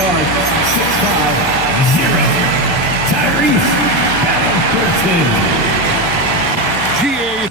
guard, 6'5", 0. Tyrese Halliburton. GA.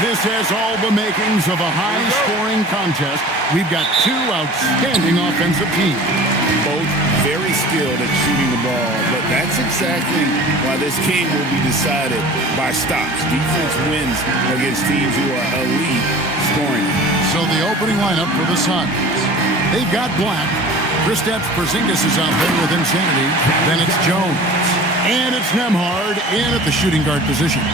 This has all the makings of a high-scoring contest. We've got two outstanding offensive teams. Both very skilled at shooting the ball, but that's exactly why this game will be decided by stops. Defense wins against teams who are elite scoring. So the opening lineup for the Suns. They've got Black. Kristaps Porzingis is out there with insanity. Then it's Jones. And it's Nembhard in at the shooting guard position.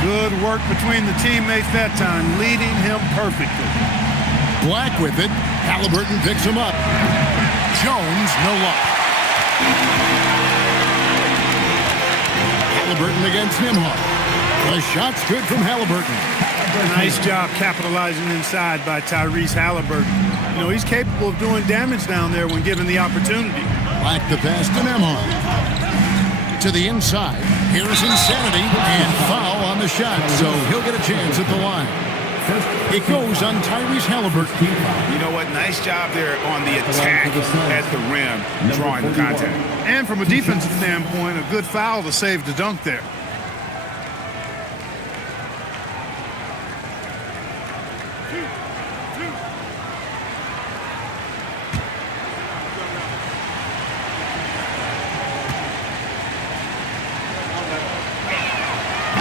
Good work between the teammates that time, leading him perfectly. Black with it. Halliburton picks him up. Jones, no luck. Halliburton against Nembhard. The shot's good from Halliburton. Nice job capitalizing inside by Tyrese Halliburton. You know, he's capable of doing damage down there when given the opportunity. Black the pass to Nembhard. To the inside. Here's insanity and foul on the shot, so he'll get a chance at the line. It goes on Tyrese Halliburton. You know what? Nice job there on the attack at the rim, drawing the contact. And from a defensive standpoint, a good foul to save the dunk there.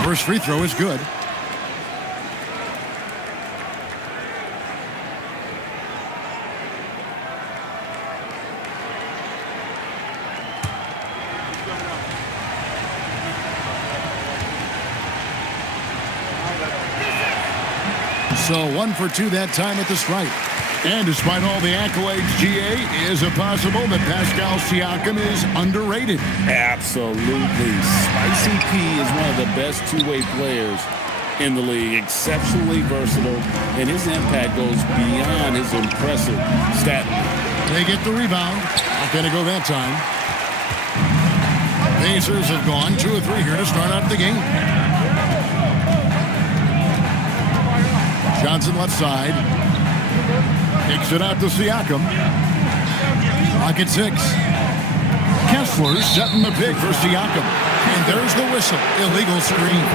First free throw is good. So 1 for 2 that time at the stripe. And despite all the accolades, GA, is it possible that Pascal Siakam is underrated? Absolutely. Spicy P is one of the best two-way players in the league. Exceptionally versatile, and his impact goes beyond his impressive stat. They get the rebound. Not going to go that time. Pacers have gone 2 or 3 here to start out the game. Johnson left side. Kicks it out to Siakam. Clock at 6. Kessler setting the pick for Siakam. And there's the whistle. Illegal screen.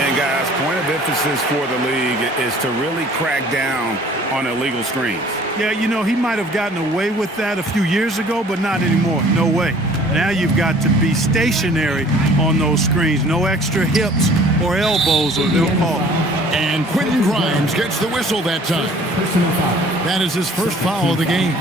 And guys, point of emphasis for the league is to really crack down on illegal screens. Yeah, you know, he might have gotten away with that a few years ago, but not anymore. No way. Now you've got to be stationary on those screens. No extra hips or elbows, or they'll call it. And Quentin Grimes gets the whistle that time. That is his first foul of the game.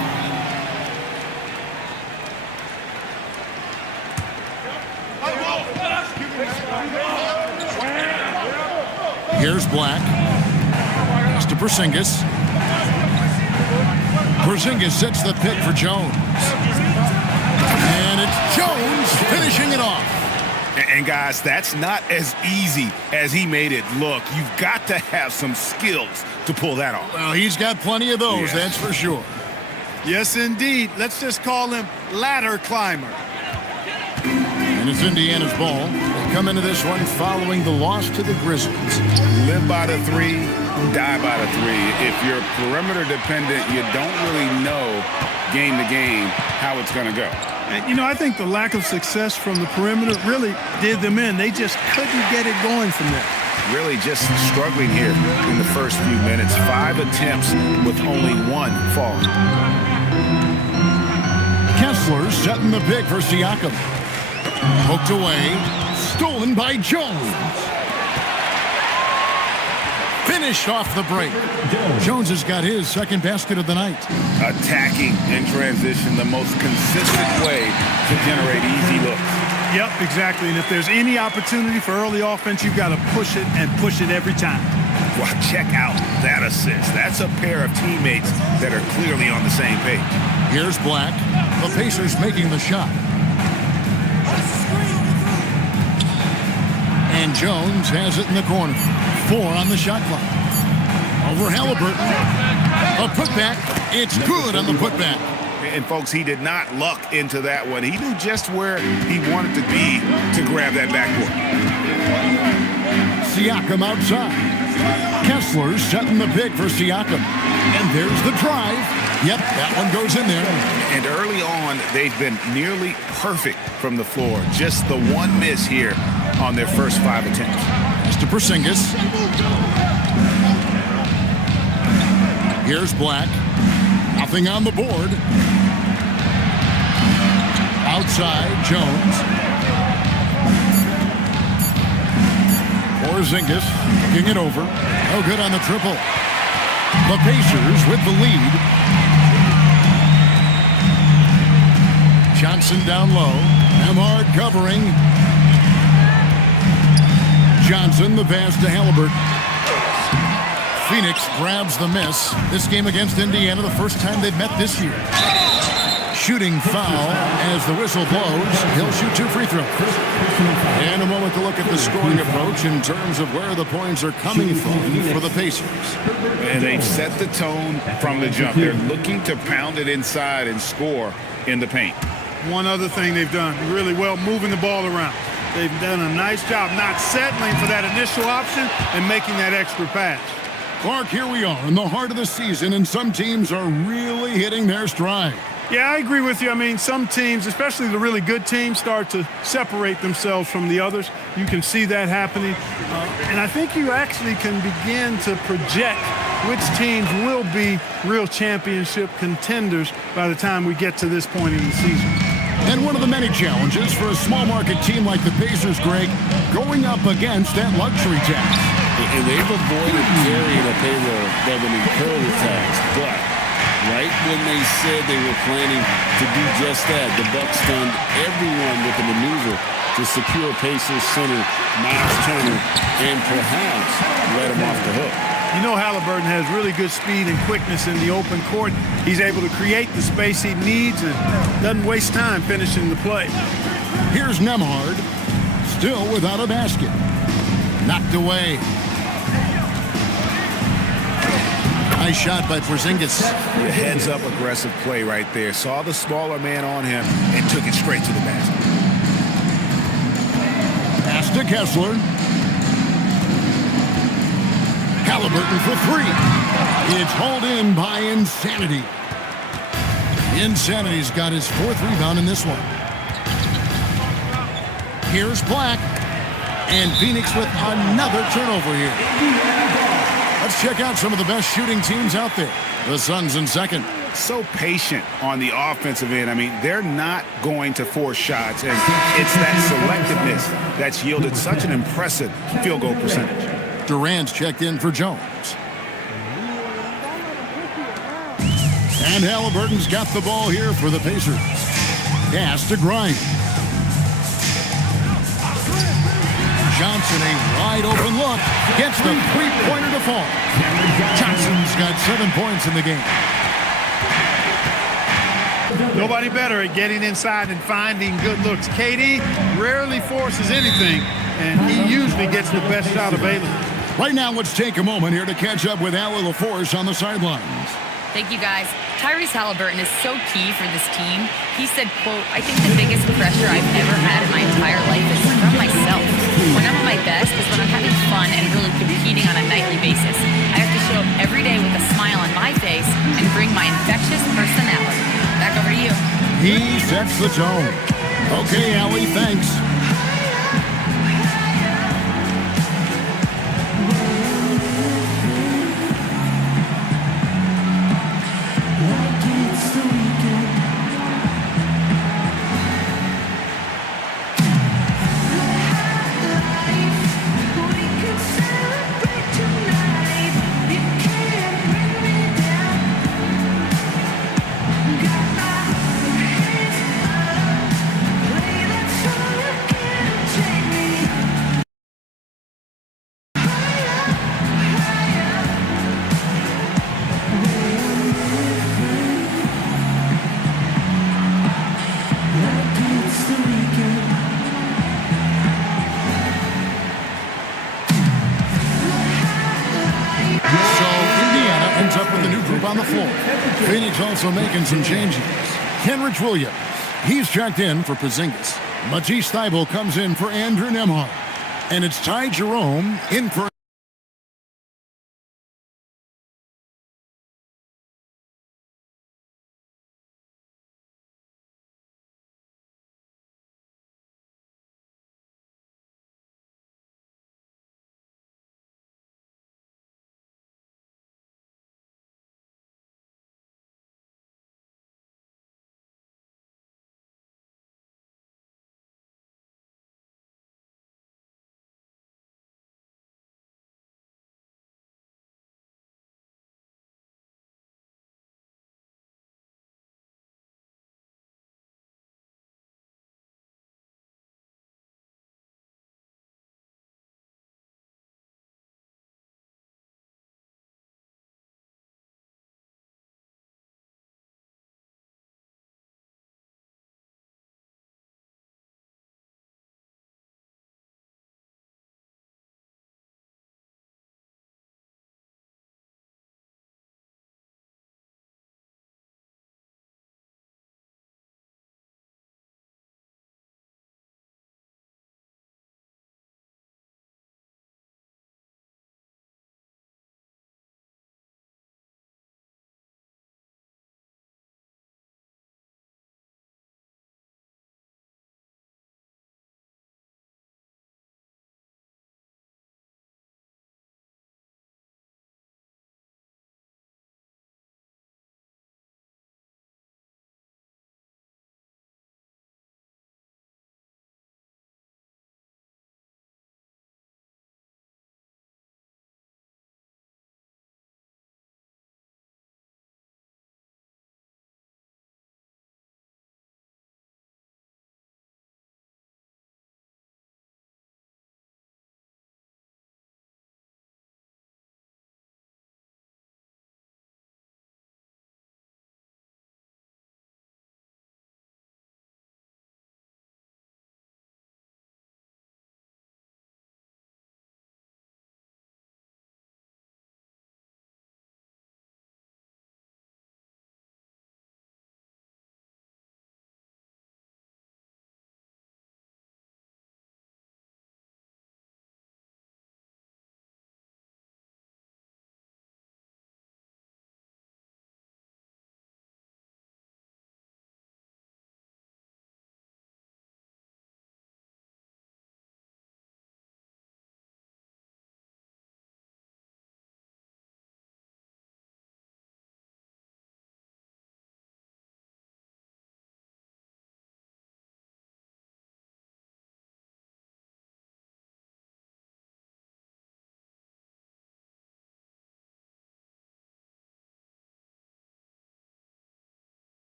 Here's Black. Pass to Porzingis. Porzingis sets the pick for Jones. And it's Jones finishing it off. And guys, that's not as easy as he made it look. You've got to have some skills to pull that off. Well, he's got plenty of those, that's for sure. Yes, indeed. Let's just call him ladder climber. And it's Indiana's ball. They come into this one following the loss to the Grizzlies. Live by the 3, die by the 3. If you're perimeter dependent, you don't really know game to game how it's going to go. And, you know, I think the lack of success from the perimeter really did them in. They just couldn't get it going from there. Really just struggling here in the first few minutes. 5 attempts with only 1 falling. Kessler setting the pick for Siakam. Poked away. Stolen by Jones. Finished off the break. Jones has got his second basket of the night. Attacking in transition, the most consistent way to generate easy looks. Yep, exactly. And if there's any opportunity for early offense, you've got to push it and push it every time. Well, check out that assist. That's a pair of teammates that are clearly on the same page. Here's Black. The Pacers making the shot. And Jones has it in the corner. 4 on the shot clock. Over Halliburton. A putback. It's good on the putback. And, folks, he did not luck into that one. He knew just where he wanted to be to grab that backboard. Siakam outside. Kessler setting the pick for Siakam. And there's the drive. Yep, that one goes in there. And early on, they've been nearly perfect from the floor. Just the one miss here on their first 5 attempts. Pass to Porzingis. Here's Black. Nothing on the board. Outside, Jones. Porzingis kicking it over. No good on the triple. The Pacers with the lead. Johnson down low. Emhard covering. Johnson, the pass to Halliburton. Phoenix grabs the miss. This game against Indiana, the first time they've met this year. Shooting foul as the whistle blows. He'll shoot 2 free throws. And a moment to look at the scoring approach in terms of where the points are coming from for the Pacers. And they've set the tone from the jump. They're looking to pound it inside and score in the paint. One other thing they've done really well, moving the ball around. They've done a nice job not settling for that initial option and making that extra pass. Clark, here we are in the heart of the season, and some teams are really hitting their stride. Yeah, I agree with you. I mean, some teams, especially the really good teams, start to separate themselves from the others. You can see that happening. And I think you actually can begin to project which teams will be real championship contenders by the time we get to this point in the season. And one of the many challenges for a small market team like the Pacers, Greg, going up against that luxury tax. And they've avoided carrying a payroll that would incur the tax. But right when they said they were planning to do just that, the Bucks stunned everyone with a maneuver to secure Pacers center Miles Turner and perhaps let him off the hook. You know Halliburton has really good speed and quickness in the open court. He's able to create the space he needs and doesn't waste time finishing the play. Here's Nembhard, still without a basket. Knocked away. Nice shot by Porzingis. The heads-up aggressive play right there. Saw the smaller man on him and took it straight to the basket. Pass to Kessler. Halliburton for 3. It's hauled in by Insanity. Insanity's got his 4th rebound in this one. Here's Black. And Phoenix with another turnover here. Let's check out some of the best shooting teams out there. The Suns in second. So patient on the offensive end. I mean, they're not going to force shots, and it's that selectiveness that's yielded such an impressive field goal percentage. Durant's checked in for Jones. And Halliburton's got the ball here for the Pacers. Pass to Grimes. Johnson, a wide open look, gets the three-pointer to fall. Johnson's got 7 points in the game. Nobody better at getting inside and finding good looks. KD rarely forces anything, and he usually gets the best shot available. Right now, let's take a moment here to catch up with Allie LaForce on the sidelines. Thank you, guys. Tyrese Halliburton is so key for this team. He said, quote, "I think the biggest pressure I've ever had in my entire life is from myself. When I'm at my best is when I'm having fun and really competing on a nightly basis. I have to show up every day with a smile on my face and bring my infectious personality." Back over to you. He sets the tone. Okay, Allie, thanks. on the floor. Phoenix also making some changes. Kenrich Williams, he's checked in for Porzingis. Matisse Thybulle comes in for Andrew Nembhard. And it's Ty Jerome in for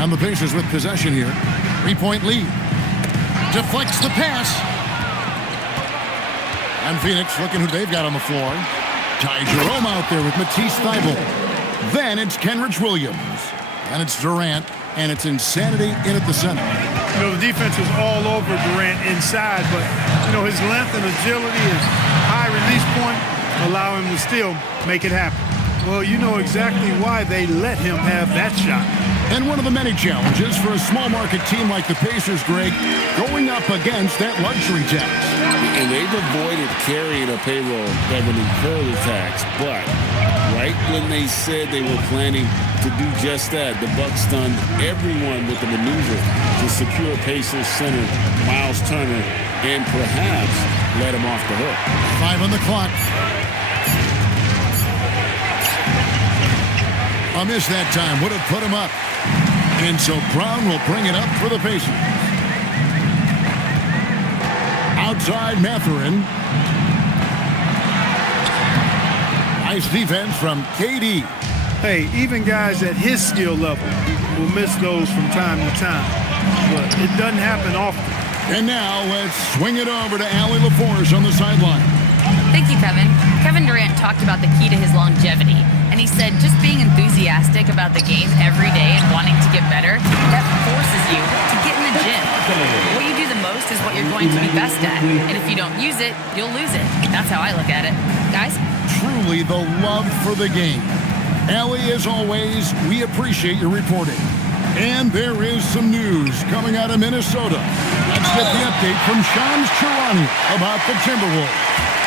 And the Pacers with possession here. 3-point lead. Deflects the pass. And Phoenix looking who they've got on the floor. Ty Jerome out there with Matisse Thybulle. Then it's Kenrich Williams. And it's Durant. And it's Insanity in at the center. You know, the defense is all over Durant inside, but, you know, his length and agility, his high release point allow him to still make it happen. Well, you know exactly why they let him have that shot. And one of the many challenges for a small market team like the Pacers, Greg, going up against that luxury tax. And they've avoided carrying a payroll that would incur the tax. But right when they said they were planning to do just that, the Bucks stunned everyone with the maneuver to secure Pacers center Miles Turner and perhaps let him off the hook. 5 on the clock. A miss that time would have put him up. And so Brown will bring it up for the Pacers. Outside Mathurin. Nice defense from KD. Hey, even guys at his skill level will miss those from time to time. But it doesn't happen often. And now let's swing it over to Allie LaForce on the sideline. Thank you, Kevin. Kevin Durant talked about the key to his longevity. And he said just being enthusiastic about the game every day and wanting to get better, that forces you to get in the gym. What you do the most is what you're going to be best at. And if you don't use it, you'll lose it. That's how I look at it. Guys? Truly the love for the game. Allie, as always, we appreciate your reporting. And there is some news coming out of Minnesota. Let's get the update from Shams Charania about the Timberwolves.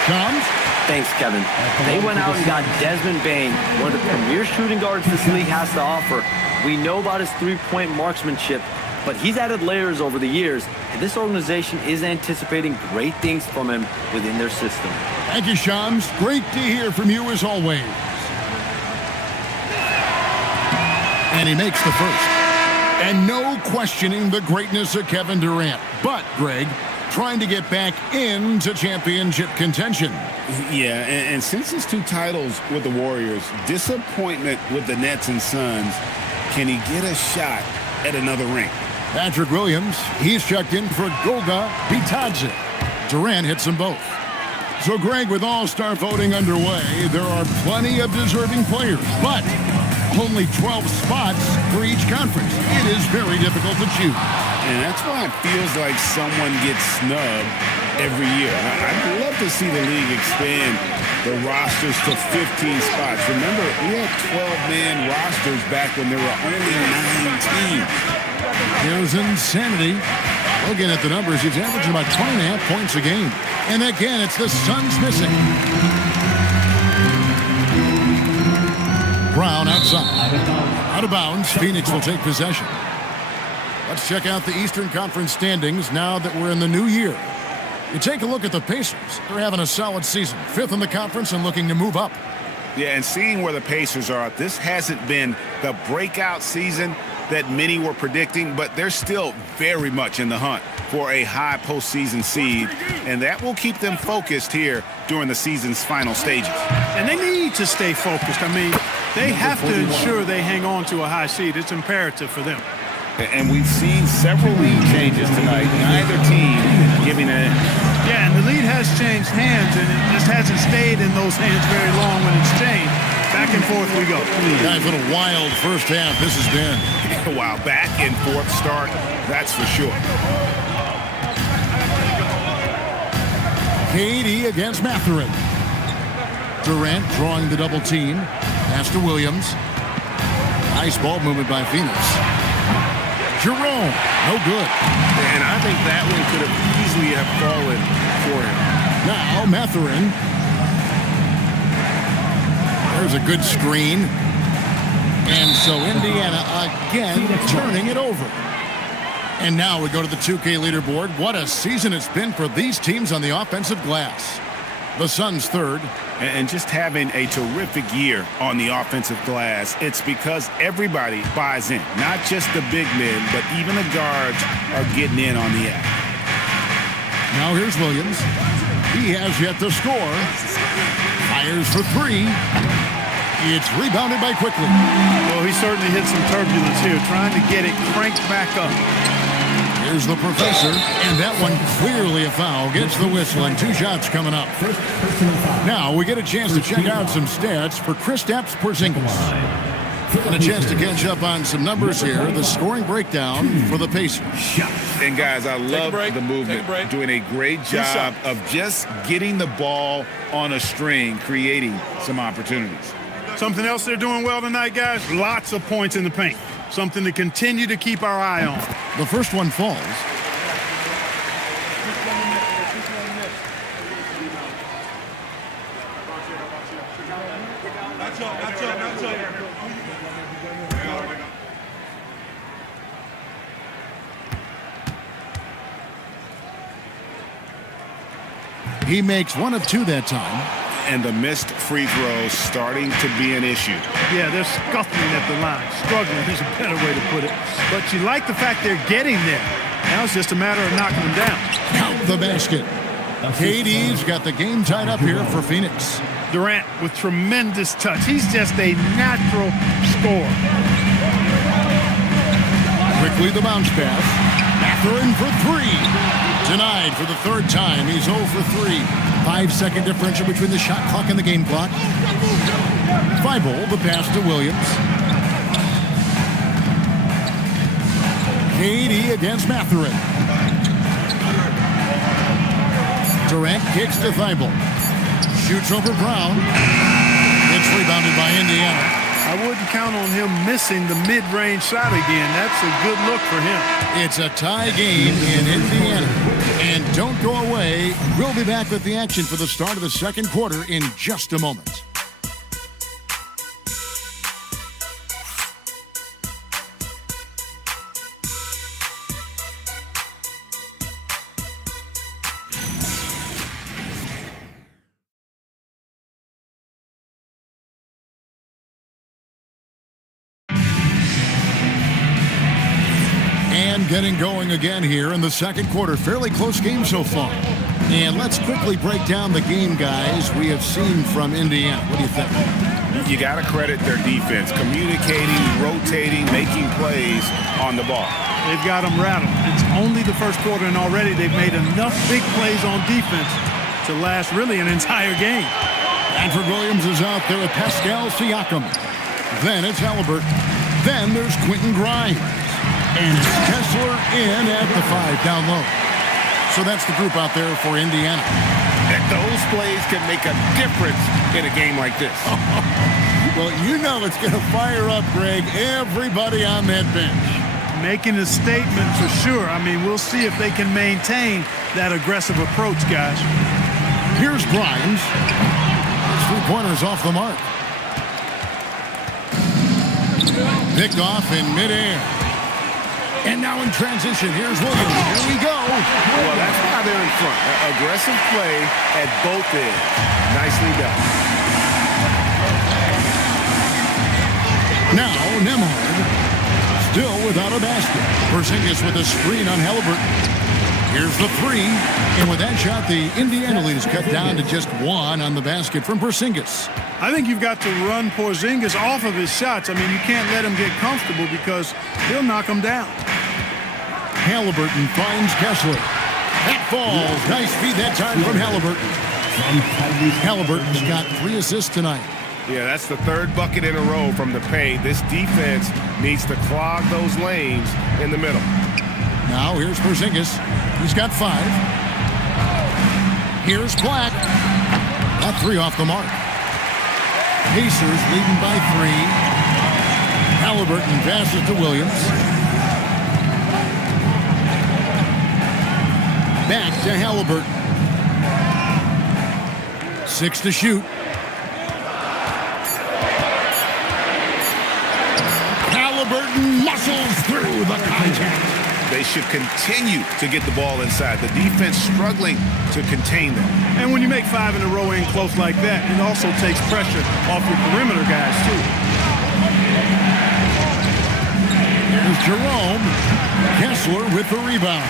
Shams? Thanks, Kevin. They went out and got Desmond Bane, one of the premier shooting guards this league has to offer. We know about his three-point marksmanship, but he's added layers over the years, and this organization is anticipating great things from him within their system. Thank you, Shams. Great to hear from you as always. And he makes the first. And no questioning the greatness of Kevin Durant. But, Greg, trying to get back into championship contention. Yeah, and since his 2 titles with the Warriors, disappointment with the Nets and Suns, can he get a shot at another ring? Patrick Williams, he's checked in for Goga Bitadze. Durant hits them both. So, Greg, with all-star voting underway, there are plenty of deserving players, but only 12 spots for each conference. It is very difficult to choose. And that's why it feels like someone gets snubbed every year. I'd love to see the league expand the rosters to 15 spots. Remember, we had 12-man rosters back when there were only 9 teams. Here's Insanity. Looking at the numbers, he's averaging about 20.5 points a game. And again, it's the Suns missing. Brown outside. Out of bounds. Phoenix will take possession. Let's check out the Eastern Conference standings now that we're in the new year. You take a look at the Pacers. They're having a solid season. 5th in the conference and looking to move up. Yeah, and seeing where the Pacers are, this hasn't been the breakout season that many were predicting, but they're still very much in the hunt for a high postseason seed, and that will keep them focused here during the season's final stages. And they need to stay focused. I mean, they have to ensure they hang on to a high seed. It's imperative for them. And we've seen several lead changes tonight. Neither team giving an edge. Yeah, and the lead has changed hands, and it just hasn't stayed in those hands very long when it's changed. Back and forth we go. Guys, what a wild first half this has been. Wow, back and forth start, that's for sure. KD against Mathurin. Durant drawing the double team. Pass to Williams. Nice ball movement by Phoenix. Jerome, no good. And I think that one could have easily have fallen for him. Now, Matherin. There's a good screen. And so Indiana again turning it over. And now we go to the 2K leaderboard. What a season it's been for these teams on the offensive glass. The Suns third. And just having a terrific year on the offensive glass, it's because everybody buys in. Not just the big men, but even the guards are getting in on the act. Now here's Williams. He has yet to score. Fires for three. It's rebounded by Quickly. Well, he certainly hit some turbulence here, trying to get it cranked back up. Here's the professor, and that one clearly a foul. Gets the whistle, and 2 shots coming up. Now we get a chance to check out some stats for Kristaps Porzingis. And a chance to catch up on some numbers here. The scoring breakdown for the Pacers. And guys, I love the movement. Doing a great job of just getting the ball on a string, creating some opportunities. Something else they're doing well tonight, guys, lots of points in the paint. Something to continue to keep our eye on. The first one falls. He makes 1 of 2 that time. And the missed free throws starting to be an issue. Yeah, they're scuffling at the line. Struggling is a better way to put it. But you like the fact they're getting there. Now it's just a matter of knocking them down. Count the basket. KD's got the game tied up here for Phoenix. Durant with tremendous touch. He's just a natural scorer. Quickly the bounce pass. Matherin for 3. Denied for the 3rd time. He's 0 for 3. 5-second differential between the shot clock and the game clock. Thibault, the pass to Williams. KD against Matherin. Durant kicks to Thibault. Shoots over Brown. It's rebounded by Indiana. I wouldn't count on him missing the mid-range shot again. That's a good look for him. It's a tie game in Indiana. And don't go away. We'll be back with the action for the start of the second quarter in just a moment. Getting going again here in the second quarter. Fairly close game so far. And let's quickly break down the game, guys, we have seen from Indiana. What do you think? You got to credit their defense. Communicating, rotating, making plays on the ball. They've got them rattled. It's only the first quarter, and already they've made enough big plays on defense to last really an entire game. Manfred Williams is out there with Pascal Siakam. Then it's Halliburton. Then there's Quentin Grimes. And Kessler in at the 5 down low. So that's the group out there for Indiana. And those plays can make a difference in a game like this. Well, you know it's going to fire up, Greg, everybody on that bench. Making a statement for sure. I mean, we'll see if they can maintain that aggressive approach, guys. Here's Grimes. 3-pointers off the mark. Picked off in midair. And now in transition, here's Williams. Here we go. Well, that's why they're in front. Aggressive play at both ends. Nicely done. Now, Nembhard still without a basket. Porzingis with a screen on Halliburton. Here's the 3. And with that shot, the Indiana lead is cut down to just 1 on the basket from Porzingis. I think you've got to run Porzingis off of his shots. I mean, you can't let him get comfortable because he'll knock him down. Halliburton finds Kessler. That falls. Nice feed that time from Halliburton. Halliburton's got 3 assists tonight. Yeah, that's the 3rd bucket in a row from the paint. This defense needs to clog those lanes in the middle. Now here's Porzingis. He's got 5. Here's Black. That 3 off the mark. Pacers leading by 3. Halliburton passes to Williams. Back to Halliburton. 6 to shoot. Halliburton muscles through the contact. They should continue to get the ball inside. The defense struggling to contain them. And when you make 5 in a row in close like that, it also takes pressure off your perimeter guys, too. Here's Jerome. Kessler with the rebound.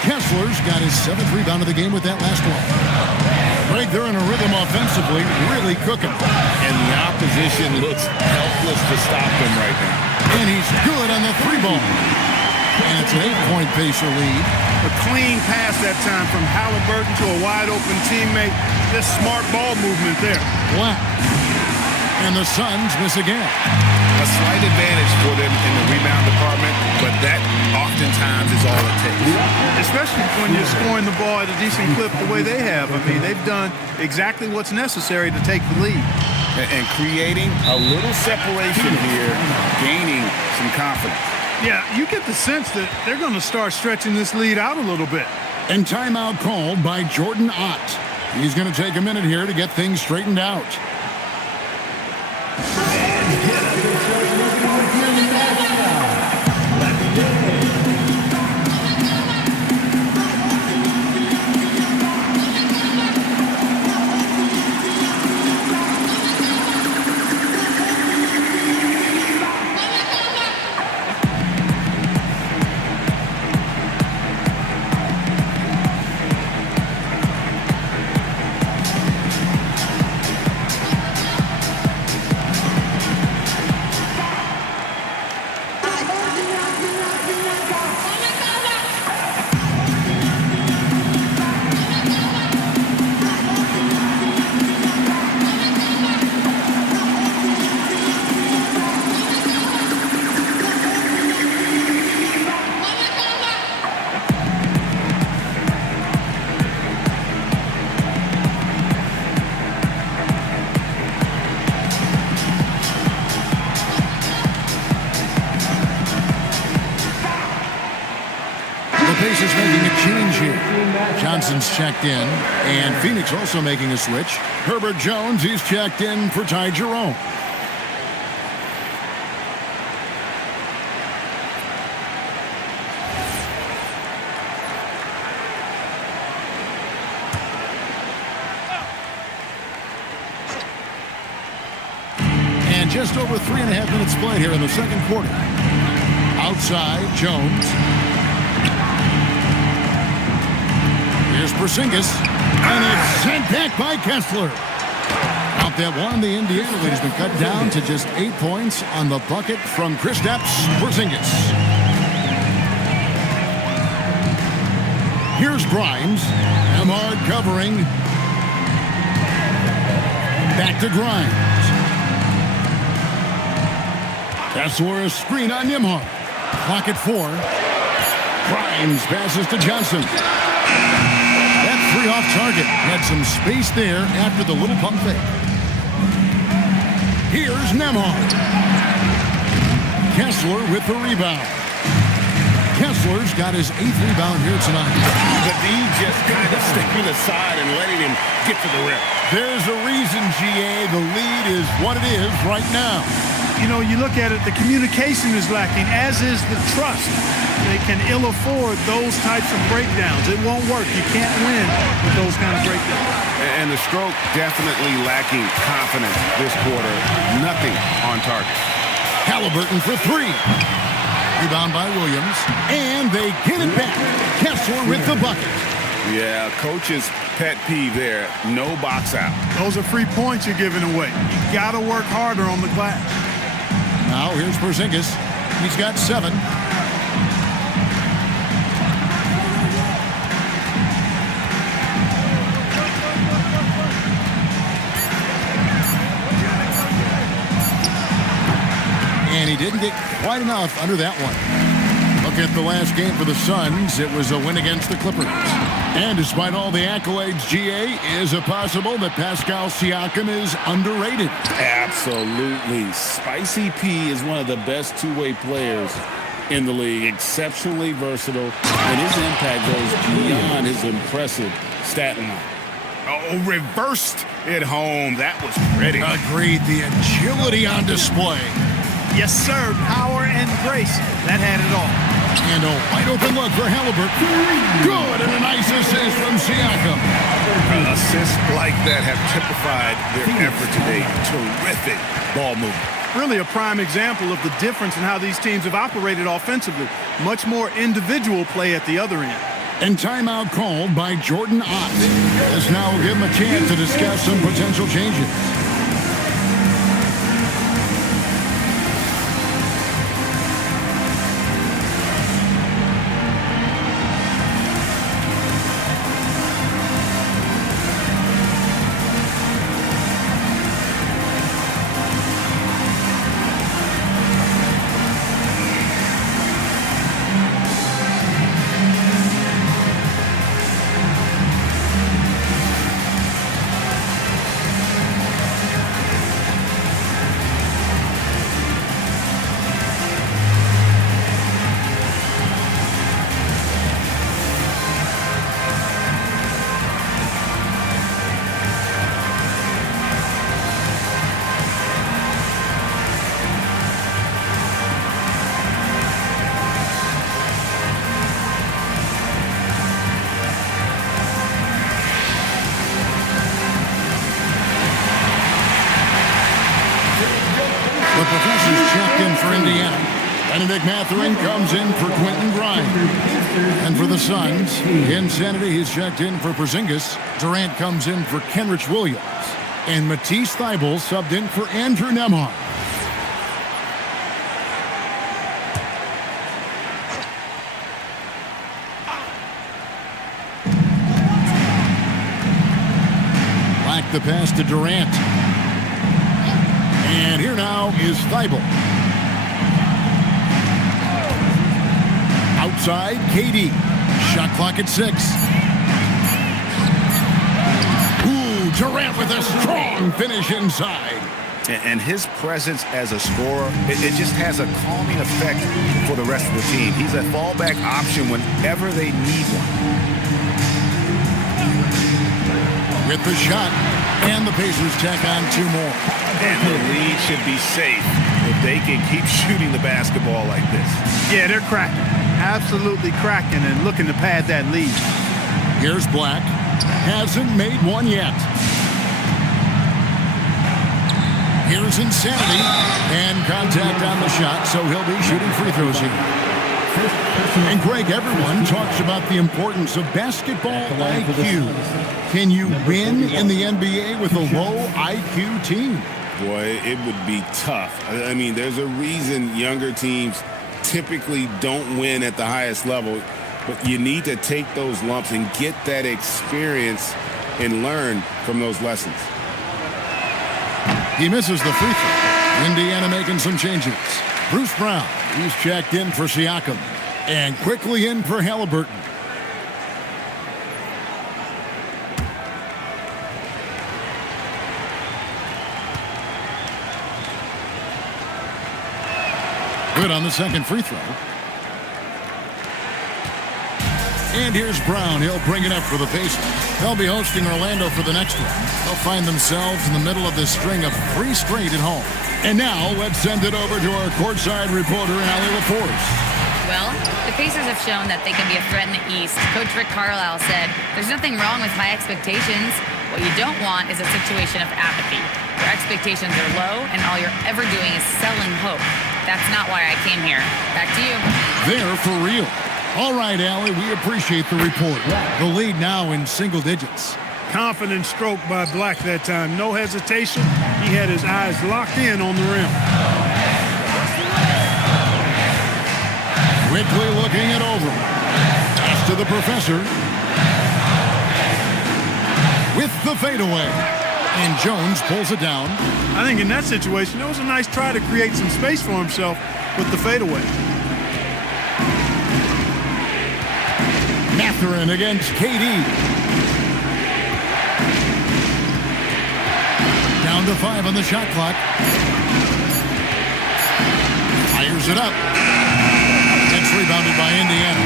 Kessler's got his 7th rebound of the game with that last one. Greg, they're in a rhythm offensively, really cooking. And the opposition looks helpless to stop them right now. And he's good on the 3-ball. And it's an 8-point Pacer lead. A clean pass that time from Halliburton to a wide-open teammate. Just smart ball movement there. Black. And the Suns miss again. A slight advantage for them in the rebound department, but that oftentimes is all it takes. Especially when you're scoring the ball at a decent clip the way they have. I mean, they've done exactly what's necessary to take the lead. And creating a little separation here, gaining some confidence. Yeah, you get the sense that they're going to start stretching this lead out a little bit. And timeout called by Jordan Ott. He's going to take a minute here to get things straightened out. Pacers making a change here. Johnson's checked in, and Phoenix also making a switch. Herbert Jones, he's checked in for Ty Jerome. And just over 3.5 minutes played here in the second quarter. Outside, Jones. Here's Porzingis, and it's sent back by Kessler. Out that one, the Indiana lead has been cut down to just 8 points on the bucket from Kristaps Porzingis. Here's Grimes. Emard covering. Back to Grimes. Kessler, a screen on Nembhard. Clock at 4. Grimes passes to Johnson. Three off target. Had some space there after the little pump fake. Here's Nembhard. Kessler with the rebound. Kessler's got his 8th rebound here tonight. The D just kind of stepping aside and letting him get to the rim. There's a reason, GA. The lead is what it is right now. You know, you look at it, the communication is lacking, as is the trust. They can ill afford those types of breakdowns. It won't work. You can't win with those kind of breakdowns. And the stroke definitely lacking confidence this quarter. Nothing on target. Halliburton for 3. Rebound by Williams. And they get it back. Kessler with the bucket. Yeah, coach's pet peeve there. No box out. Those are free points you're giving away. You got to work harder on the glass. Now here's Porzingis. He's got 7. And he didn't get quite enough under that one. Look at the last game for the Suns. It was a win against the Clippers. And despite all the accolades, GA, is it possible that Pascal Siakam is underrated? Absolutely. Spicy P is one of the best two-way players in the league, exceptionally versatile, and his impact goes beyond his impressive stat line. Oh, reversed it home. That was pretty. Agreed. The agility on display. Yes, sir. Power and grace. That had it all. And a wide open look for Halliburton. Good, and a nice assist from Siakam. Assists like that have typified their effort today. Terrific ball movement. Really a prime example of the difference in how these teams have operated offensively. Much more individual play at the other end. And timeout called by Jordan Ott. This now will give him a chance to discuss some potential changes. The professor's checked in for Indiana. Benedict Mathurin comes in for Quentin Grimes. And for the Suns, Insanity is checked in for Porzingis. Durant comes in for Kenrich Williams. And Matisse Thybulle subbed in for Andrew Nembhard. Back the pass to Durant. And here now is Thybulle. Outside, KD. Shot clock at 6. Ooh, Durant with a strong finish inside. And his presence as a scorer, it just has a calming effect for the rest of the team. He's a fallback option whenever they need one. With the shot, and the Pacers tack on 2 more. And the lead should be safe if they can keep shooting the basketball like this. Yeah, they're cracking. Absolutely cracking and looking to pad that lead. Here's Black. Hasn't made one yet. Here's Insanity. And contact on the shot, so he'll be shooting free throws here. And Greg, everyone talks about the importance of basketball IQ. Can you win in the NBA with a low IQ team? Boy, it would be tough. I mean, there's a reason younger teams typically don't win at the highest level, but you need to take those lumps and get that experience and learn from those lessons. He misses the free throw. Indiana making some changes. Bruce Brown, he's checked in for Siakam. And quickly in for Halliburton. Good on the second free throw. And here's Brown. He'll bring it up for the Pacers. They'll be hosting Orlando for the next one. They'll find themselves in the middle of this string of 3 straight at home. And now let's send it over to our courtside reporter, Allie LaForce. Well, the Pacers have shown that they can be a threat in the East. Coach Rick Carlisle said, "There's nothing wrong with high expectations. What you don't want is a situation of apathy. Your expectations are low, and all you're ever doing is selling hope. That's not why I came here. Back to you." They're for real. All right, Allie, we appreciate the report. The lead now in single digits. Confident stroke by Black that time. No hesitation. He had his eyes locked in on the rim. Quickly looking it over. Pass to the professor. With the fadeaway. And Jones pulls it down. I think in that situation, it was a nice try to create some space for himself with the fadeaway. Mathurin against KD. Down to 5 on the shot clock. Fires it up. It's rebounded by Indiana.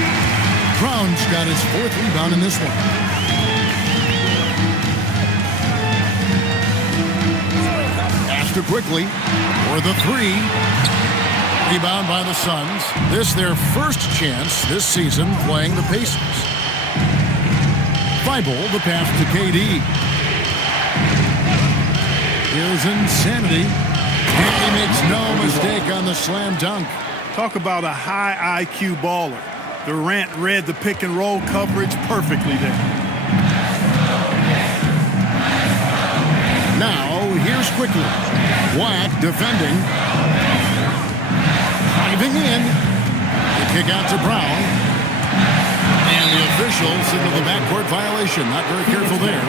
Brown's got his 4th rebound in this one. After quickly for the 3. Rebound by the Suns. This their first chance this season playing the Pacers. Thibault, the pass to KD. Here's Insanity. And he makes no mistake on the slam dunk. Talk about a high IQ baller. Durant read the pick and roll coverage perfectly there. Now, here's quickly. Wack defending. Diving in. The kick out to Brown. And the officials into the backcourt violation. Not very careful there.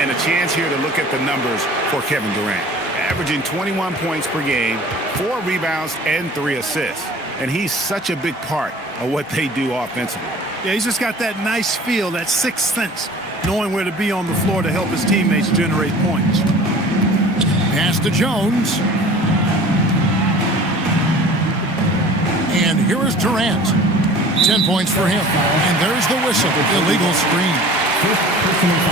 And a chance here to look at the numbers for Kevin Durant. Averaging 21 points per game, 4 rebounds, and 3 assists. And he's such a big part of what they do offensively. Yeah, he's just got that nice feel, that sixth sense, knowing where to be on the floor to help his teammates generate points. Pass to Jones. And here is Durant. 10 points for him. And there's the whistle. Illegal screen.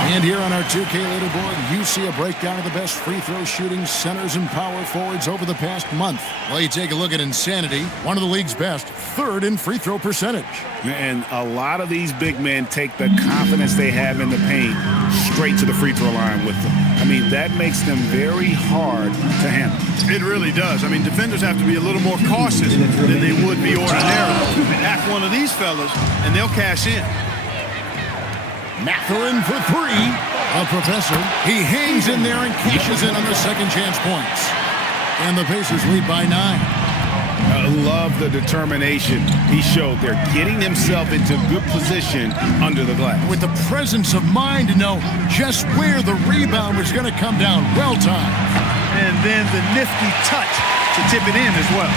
And here on our 2K leaderboard, you see a breakdown of the best free throw shooting centers and power forwards over the past month. Well, you take a look at Insanity, one of the league's best, 3rd in free throw percentage. And a lot of these big men take the confidence they have in the paint straight to the free throw line with them. I mean, that makes them very hard to handle. It really does. I mean, defenders have to be a little more cautious than they would be ordinarily. Ask one of these fellas, and they'll cash in. Mathurin for 3. A professor. He hangs in there and cashes in on the second chance points. And the Pacers lead by 9. I love the determination he showed there, getting himself into good position under the glass. With the presence of mind to know just where the rebound was going to come down. Well timed. And then the nifty touch to tip it in as well.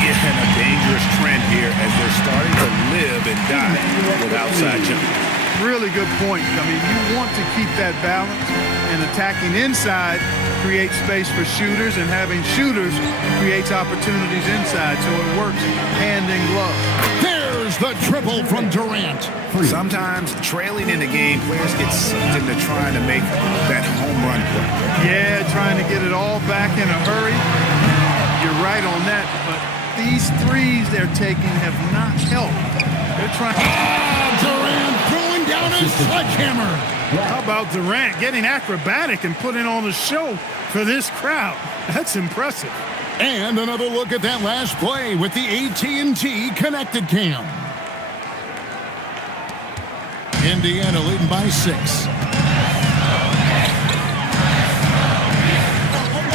Yeah, and a dangerous trend here as they're starting to live and die with outside jumping. Really good point. I mean, you want to keep that balance, and attacking inside creates space for shooters, and having shooters creates opportunities inside, so it works hand in glove. There's the triple from Durant. Sometimes trailing in the game, players get sucked into trying to make that home run play. Yeah, trying to get it all back in a hurry. You're right on that, but these threes they're taking have not helped. They're trying. Durant throwing down his sledgehammer. How about Durant getting acrobatic and putting on a show for this crowd? That's impressive. And another look at that last play with the AT&T connected cam. Indiana leading by 6.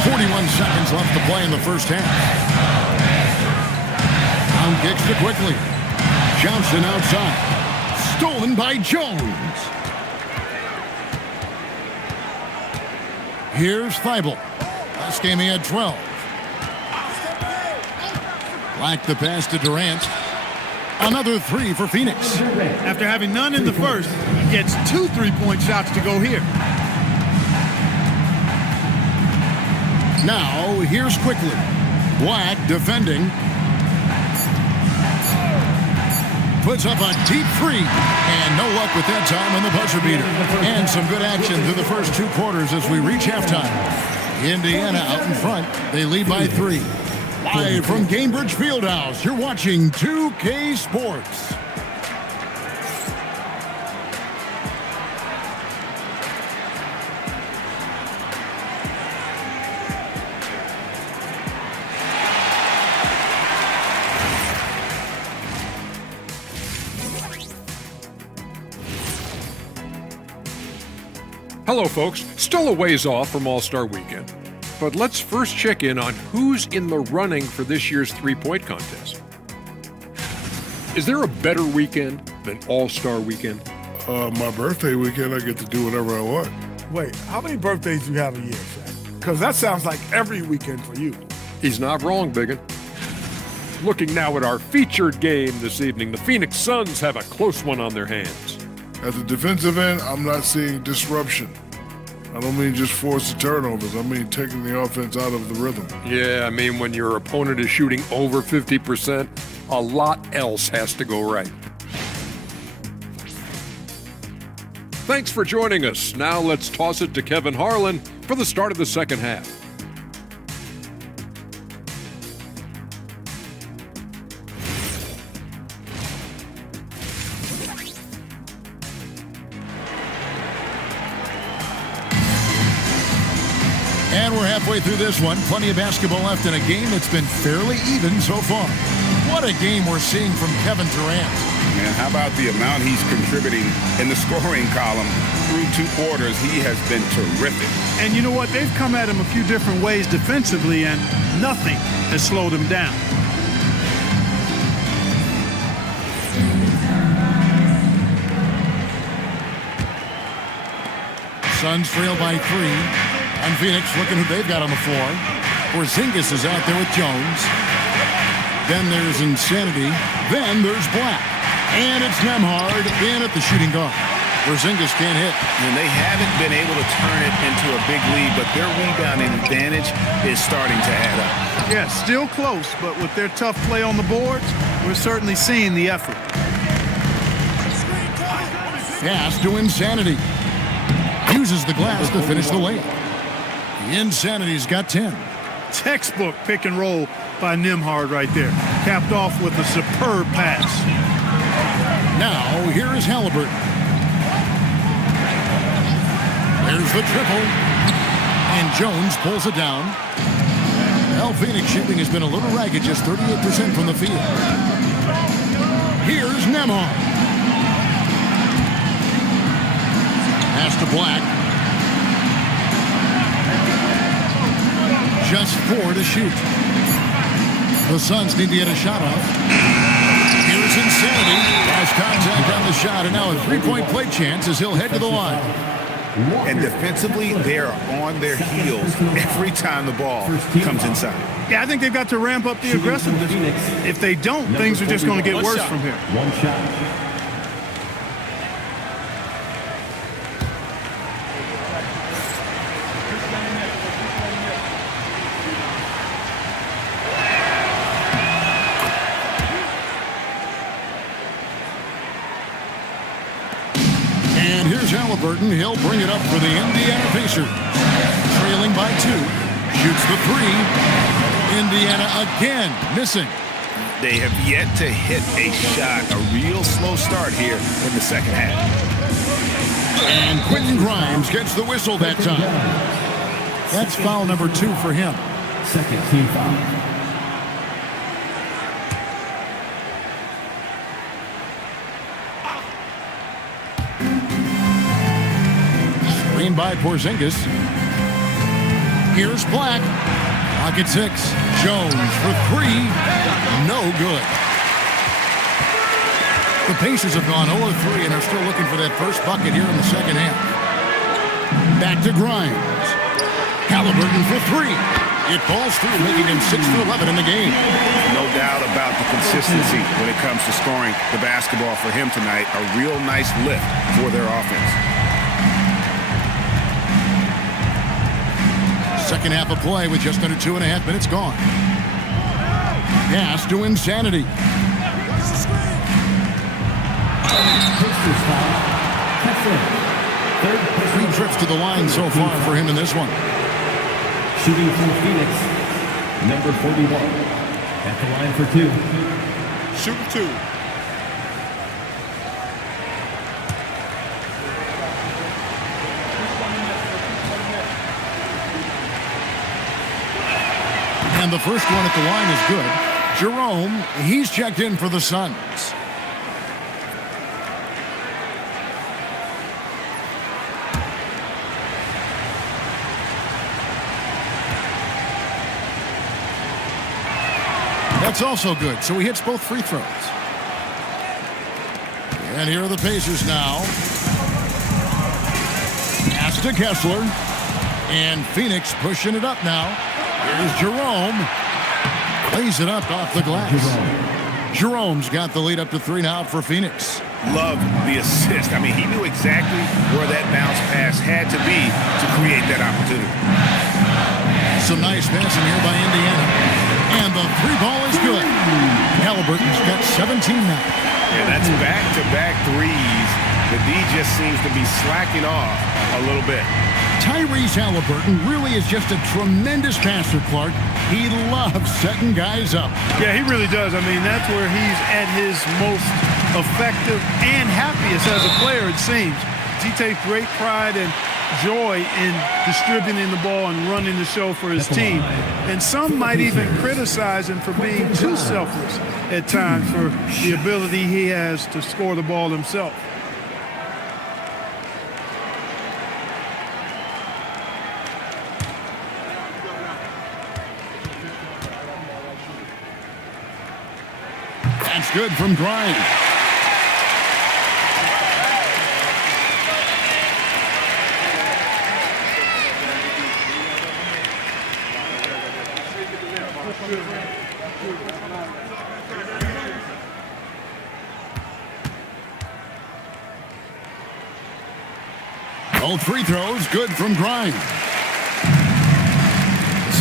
41 seconds left to play in the first half. Down kicks to quickly. Johnson outside. Stolen by Jones. Here's Thibault. Last game he had 12. Like the pass to Durant. Another 3 for Phoenix. After having none in the first, he gets 2 3-point shots to go here. Now, here's quickly. Black defending. Puts up a deep 3. And no luck with that time on the buzzer beater. And some good action through the first 2 quarters as we reach halftime. Indiana out in front. They lead by 3. Live from Gainbridge Fieldhouse, you're watching 2K Sports. Hello, folks. Still a ways off from All-Star Weekend, but let's first check in on who's in the running for this year's three-point contest. Is there a better weekend than All-Star Weekend? My birthday weekend, I get to do whatever I want. Wait, how many birthdays do you have a year, Shaq? Because that sounds like every weekend for you. He's not wrong, Biggin. Looking now at our featured game this evening, the Phoenix Suns have a close one on their hands. At the defensive end, I'm not seeing disruption. I don't mean just forced turnovers. I mean taking the offense out of the rhythm. Yeah, I mean when your opponent is shooting over 50%, A lot else has to go right. Thanks for joining us. Now let's toss it to Kevin Harlan for the start of the second half. And we're halfway through this one. Plenty of basketball left in a game that's been fairly even so far. What a game we're seeing from Kevin Durant. And how about the amount he's contributing in the scoring column through 2 quarters? He has been terrific. And you know what? They've come at him a few different ways defensively, and nothing has slowed him down. Suns trail by 3. And Phoenix looking who they've got on the floor. Porzingis is out there with Jones. Then there's Insanity. Then there's Black. And it's Nemhard in at the shooting guard. Porzingis can't hit. And they haven't been able to turn it into a big lead, but their rebounding advantage is starting to add up. Yeah, still close, but with their tough play on the boards, we're certainly seeing the effort. Pass to Insanity. Uses the glass to finish the layup. Insanity's got 10. Textbook pick and roll by Nemhard right there. Capped off with a superb pass. Now, here is Halliburton. There's the triple. And Jones pulls it down. Well, Phoenix shooting has been a little ragged, just 38% from the field. Here's Nemhard. Pass to Black. Just 4 to shoot. The Suns need to get a shot off. Here's Insanity. Has contact on the shot, and now a 3-point play chance as he'll head to the line. And defensively, they're on their heels every time the ball comes inside. Yeah, I think they've got to ramp up the aggressiveness. If they don't, things are just going to get worse from here. One shot. Halliburton, he'll bring it up for the Indiana Pacers. Trailing by 2. Shoots the 3. Indiana again missing. They have yet to hit a shot. A real slow start here in the second half. And Quentin Grimes gets the whistle that time. That's foul number 2 for him. Second team foul. By Porzingis. Here's Black. Pocket 6. Jones for 3. No good. The Pacers have gone 0-3 and are still looking for that first bucket here in the second half. Back to Grimes. Halliburton for 3. It falls through, making him 6 for 11 in the game. No doubt about the consistency when it comes to scoring the basketball for him tonight. A real nice lift for their offense. Second half of play with just under 2.5 minutes gone. Pass to Insanity. 3 trips to the line so far for him in this one. Shooting from Phoenix, number 41. At the line for 2. Shoot 2. And the first one at the line is good. Jerome, he's checked in for the Suns. That's also good, so he hits both free throws. And here are the Pacers now. Pass to Kessler. And Phoenix pushing it up now. Here's Jerome. Plays it up off the glass. Jerome's got the lead up to 3 now for Phoenix. Love the assist. I mean, he knew exactly where that bounce pass had to be to create that opportunity. Some nice passing here by Indiana. And the 3 ball is good. Halliburton Halliburton's got 17 now. Yeah, that's back-to-back threes. The D just seems to be slacking off a little bit. Tyrese Halliburton really is just a tremendous passer, Clark. He loves setting guys up. Yeah, he really does. I mean, that's where he's at his most effective and happiest as a player, it seems. He takes great pride and joy in distributing the ball and running the show for his team. And some might even criticize him for being too selfless at times for the ability he has to score the ball himself. That's good from Grimes. All free throws good from Grimes.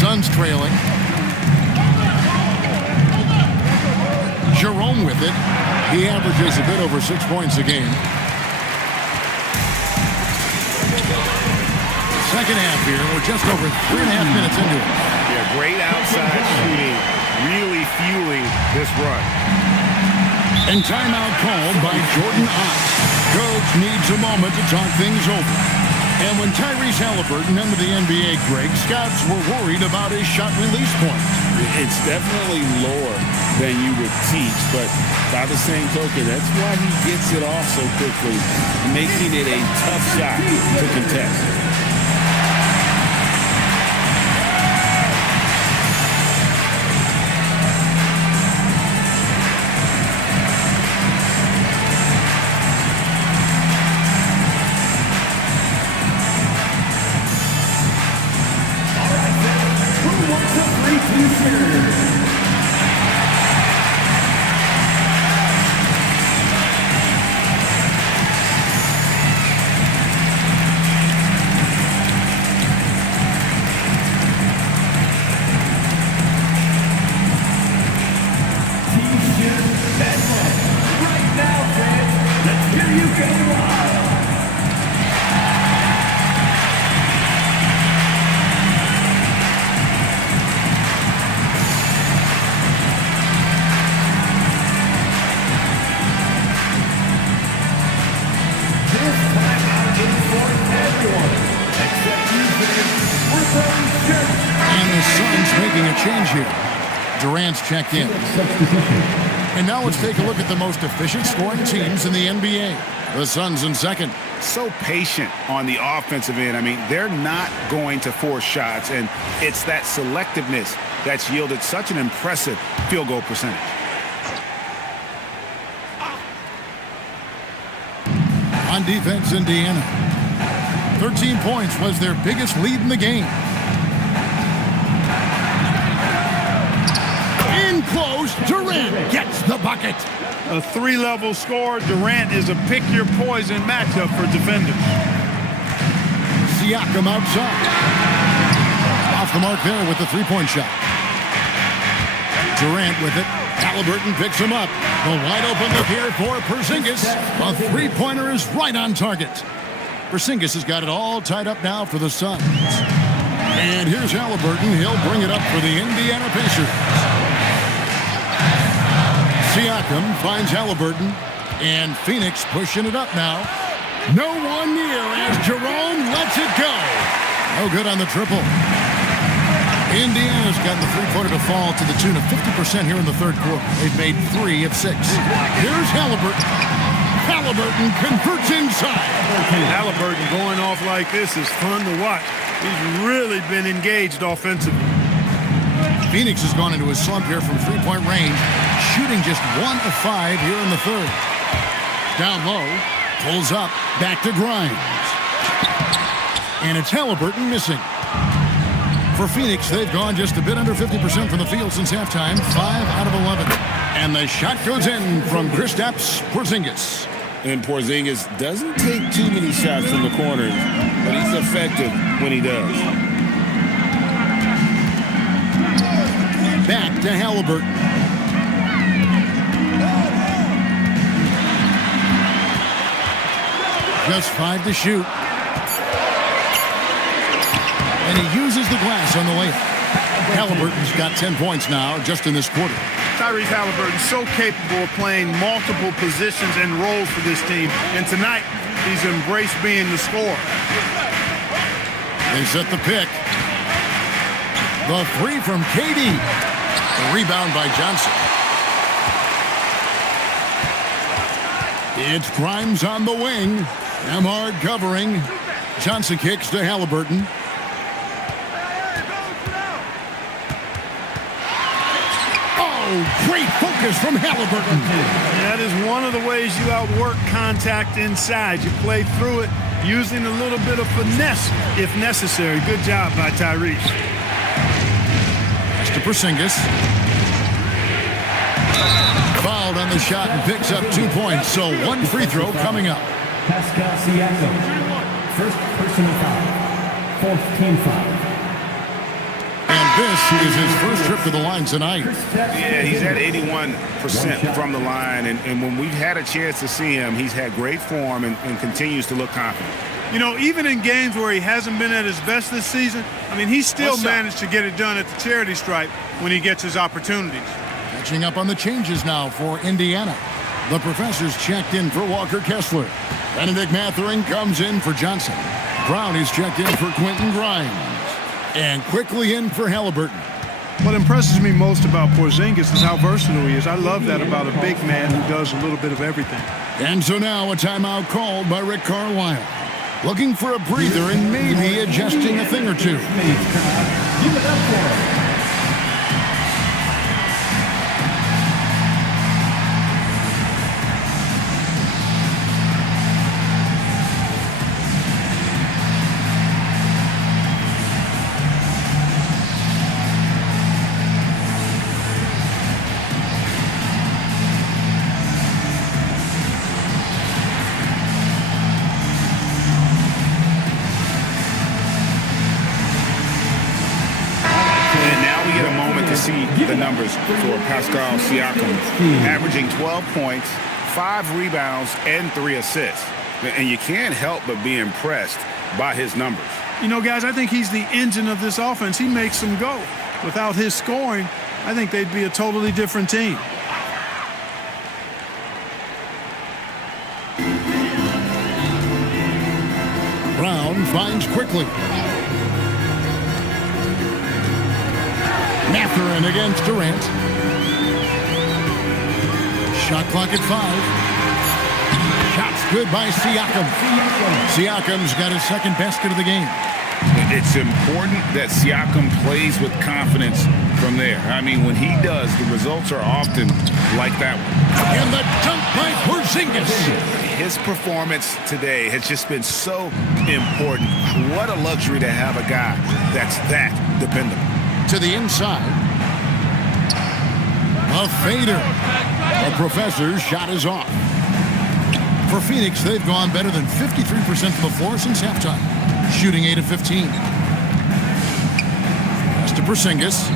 Suns trailing. Jerome with it. He averages a bit over 6 points a game. Second half here. We're just over 3.5 minutes into it. Yeah, great outside shooting, really fueling this run. And timeout called by Jordan Ott. Coach needs a moment to talk things over. And when Tyrese Halliburton entered the NBA, Greg, scouts were worried about his shot release point. It's definitely lower than you would teach, but by the same token, that's why he gets it off so quickly, making it a tough shot to contest. Durant's checked in. And now let's take a look at the most efficient scoring teams in the NBA. The Suns in second. So patient on the offensive end. I mean, they're not going to force shots, and it's that selectiveness that's yielded such an impressive field goal percentage. On defense, Indiana. 13 points was their biggest lead in the game. Close, Durant gets the bucket. A three-level score. Durant is a pick-your-poison matchup for defenders. Siakam outside. Off the mark there with the three-point shot. Durant with it. Halliburton picks him up. The wide-open look here for Porzingis. A three-pointer is right on target. Porzingis has got it all tied up now for the Suns. And here's Halliburton. He'll bring it up for the Indiana Pacers. Siakam finds Halliburton, and Phoenix pushing it up now. No one near as Jerome lets it go. No good on the triple. Indiana's gotten the three-pointer to fall to the tune of 50% here in the third quarter. They've made 3 of 6. Here's Halliburton. Halliburton converts inside. Halliburton going off like this is fun to watch. He's really been engaged offensively. Phoenix has gone into a slump here from three-point range, shooting just 1 of 5 here in the third. Down low, pulls up, back to Grimes. And it's Halliburton missing. For Phoenix, they've gone just a bit under 50% from the field since halftime, 5 out of 11. And the shot goes in from Kristaps Porzingis. And Porzingis doesn't take too many shots from the corners, but he's effective when he does. Back to Halliburton. Just 5 to shoot. And he uses the glass on the layup. Halliburton's got 10 points now just in this quarter. Tyrese Halliburton so capable of playing multiple positions and roles for this team. And tonight, he's embraced being the scorer. They set the pick. The 3 from KD. The rebound by Johnson. It's Grimes on the wing. Emhard covering. Johnson kicks to Halliburton. Oh, great focus from Halliburton. That is one of the ways you outwork contact inside. You play through it using a little bit of finesse if necessary. Good job by Tyrese. That's to Porzingis. Fouled on the shot and picks up 2 points. So 1 free throw coming up. Pascal Siakam, first personal foul, fourth team foul. And this is his first trip to the line tonight. Yeah, he's at 81% from the line, and when we've had a chance to see him, he's had great form and continues to look confident. You know, even in games where he hasn't been at his best this season, I mean, he still managed to get it done at the charity stripe when he gets his opportunities. Catching up on the changes now for Indiana. The professors checked in for Walker Kessler. Benedict Mathurin comes in for Johnson. Brown is checked in for Quentin Grimes. And quickly in for Halliburton. What impresses me most about Porzingis is how versatile he is. I love that about a big man who does a little bit of everything. And so now a timeout called by Rick Carlisle. Looking for a breather and maybe adjusting a thing or two. Give it up for him. The numbers for Pascal Siakam, averaging 12 points, 5 rebounds, and 3 assists. And you can't help but be impressed by his numbers. You know, guys, I think he's the engine of this offense. He makes them go. Without his scoring, I think they'd be a totally different team. Brown finds quickly. Mathurin against Durant. Shot clock at 5. Shots good by Siakam. Siakam's got his second basket of the game. It's important that Siakam plays with confidence from there. I mean, when he does, the results are often like that one. And the dunk by Porzingis. His performance today has just been so important. What a luxury to have a guy that's that dependable. To the inside. A fader. The professor's shot is off. For Phoenix, they've gone better than 53% from the floor since halftime, shooting 8 of 15. Pass to Porzingis.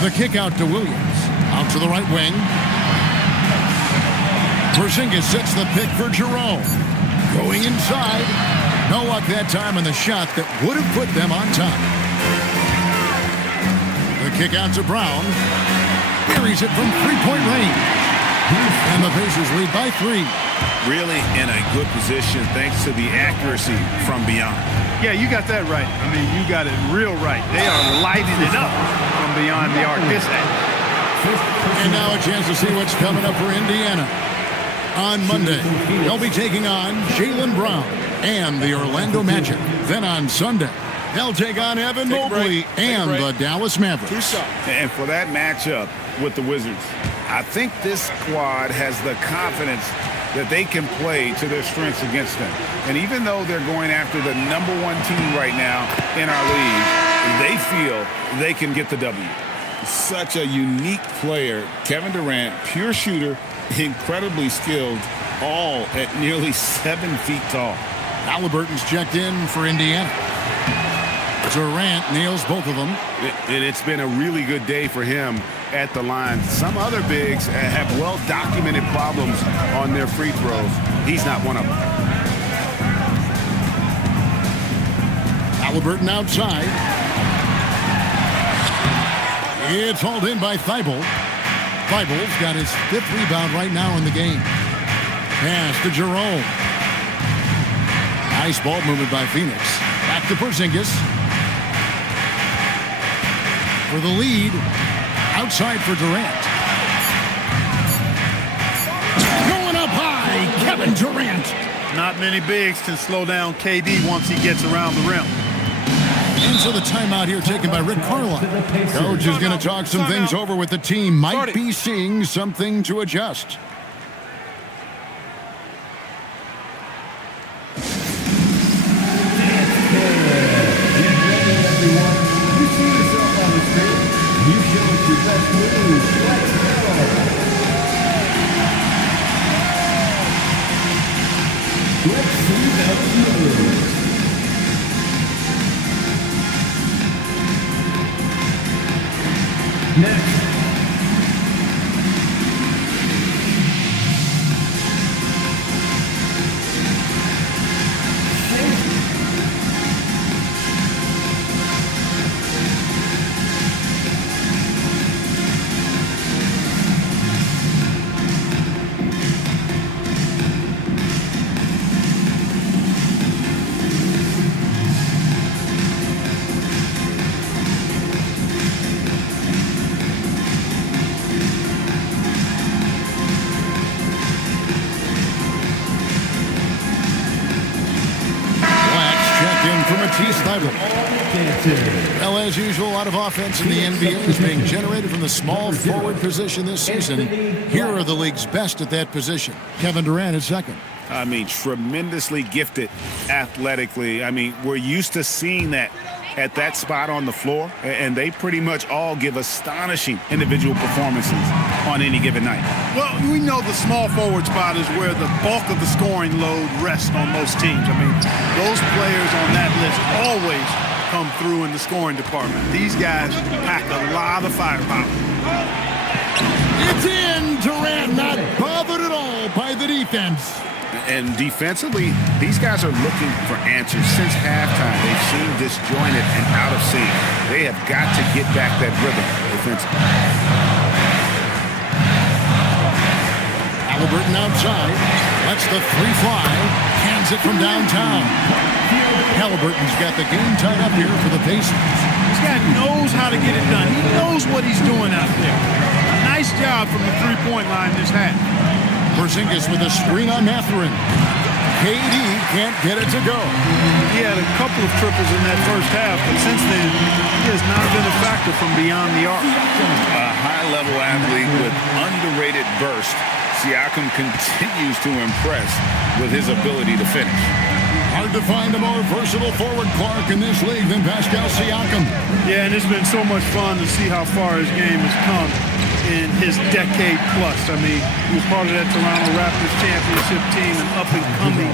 The kick out to Williams. Out to the right wing. Porzingis sets the pick for Jerome. Going inside. No luck that time on the shot that would have put them on top. The kick out to Brown. Carries it from three-point range. And the Pacers lead by 3. Really in a good position thanks to the accuracy from beyond. Yeah, you got that right. I mean, you got it real right. They are lighting it up from beyond the arc. And now a chance to see what's coming up for Indiana. On Monday, they'll be taking on Jaylen Brown and the Orlando Magic. Then on Sunday, they'll take on Evan Mobley and the Dallas Mavericks. And for that matchup with the Wizards, I think this squad has the confidence that they can play to their strengths against them. And even though they're going after the #1 team right now in our league, they feel they can get the W. Such a unique player. Kevin Durant, pure shooter, incredibly skilled, all at nearly 7 feet tall. Halliburton's checked in for Indiana. Durant nails both of them. And it's been a really good day for him at the line. Some other bigs have well-documented problems on their free throws. He's not one of them. Halliburton outside. It's hauled in by Thibault. Thibault's got his 5th rebound right now in the game. Pass to Jerome. Nice ball movement by Phoenix. Back to Porzingis. For the lead. Outside for Durant. Going up high. Kevin Durant. Not many bigs can slow down KD once he gets around the rim. And so the timeout here taken by Rick Carlisle. Coach is going to talk some things over with the team. Might be seeing something to adjust. Next. Well, as usual, a lot of offense in the NBA is being generated from the small forward position this season. Here are the league's best at that position. Kevin Durant is second. I mean, tremendously gifted athletically. I mean, we're used to seeing that at that spot on the floor, and they pretty much all give astonishing individual performances on any given night. Well, we know the small forward spot is where the bulk of the scoring load rests on most teams. I mean, those players on that list always come through in the scoring department. These guys pack a lot of firepower. It's in. Durant not bothered at all by the defense. And defensively, these guys are looking for answers. Since halftime, they've seemed disjointed and out of sync. They have got to get back that rhythm defensively. Halliburton outside. Lets the three fly. Hands it from downtown. Halliburton's got the game tied up here for the Pacers. This guy knows how to get it done. He knows what he's doing out there. Nice job from the three-point line this half. Porzingis with a screen on Mathurin. KD can't get it to go. He had a couple of triples in that first half, but since then, he has not been a factor from beyond the arc. A high-level athlete with underrated burst. Siakam continues to impress with his ability to finish. Hard to find a more versatile forward, Clark, in this league than Pascal Siakam. Yeah, and it's been so much fun to see how far his game has come in his decade plus. I mean, he was part of that Toronto Raptors championship team, an up-and-coming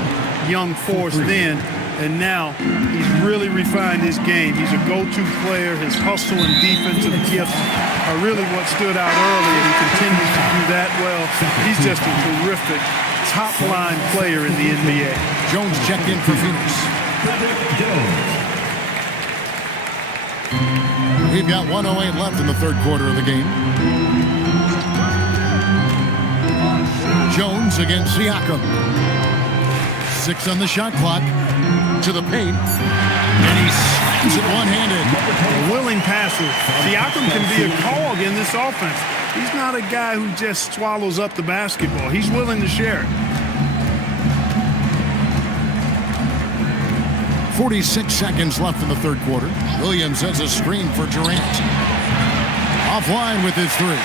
young force then, and now he's really refined his game. He's a go-to player. His hustle and defensive gifts are really what stood out early, and he continues to do that well. He's just a terrific top-line player in the NBA. Jones checked in for Phoenix. We've got 1:08 left in the third quarter of the game. Jones against Siakam. 6 on the shot clock. To the paint. And he slams it one-handed. Willing passer. Siakam can be a cog in this offense. He's not a guy who just swallows up the basketball. He's willing to share it. 46 seconds left in the third quarter. Williams has a screen for Durant. Offline with his three.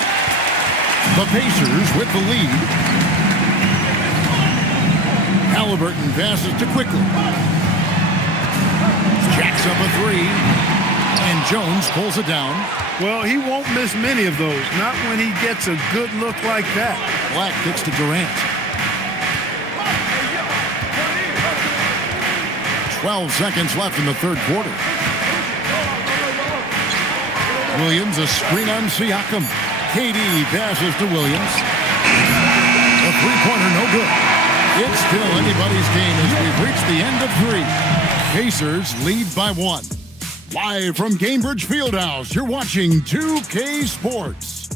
The Pacers with the lead. Halliburton passes to Quickly. Jacks up a three. And Jones pulls it down. Well, he won't miss many of those. Not when he gets a good look like that. Black kicks to Durant. 12 seconds left in the third quarter. Williams, a screen on Siakam. KD passes to Williams. A three-pointer, no good. It's still anybody's game as we've reached the end of three. Pacers lead by 1. Live from Cambridge Fieldhouse, you're watching 2K Sports.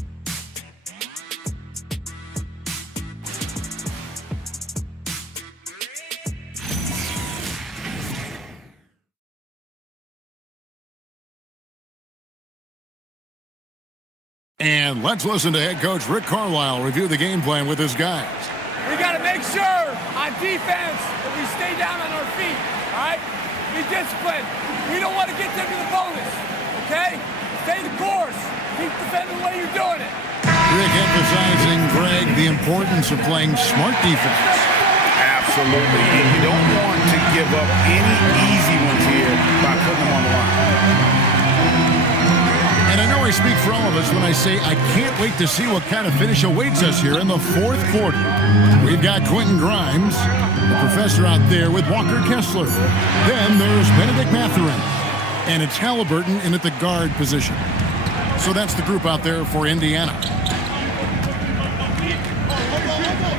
And let's listen to head coach Rick Carlisle review the game plan with his guys. We got to make sure on defense that we stay down on our feet, all right? Be disciplined. We don't want to get them to the bonus, okay? Stay the course. Keep defending the way you're doing it. Rick emphasizing, Greg, the importance of playing smart defense. Absolutely. And you don't want to give up any easy ones here by putting them on the line. And I know I speak for all of us when I say I can't wait to see what kind of finish awaits us here in the fourth quarter. We've got Quentin Grimes, the professor out there with Walker Kessler. Then there's Benedict Mathurin. And it's Halliburton in at the guard position. So that's the group out there for Indiana.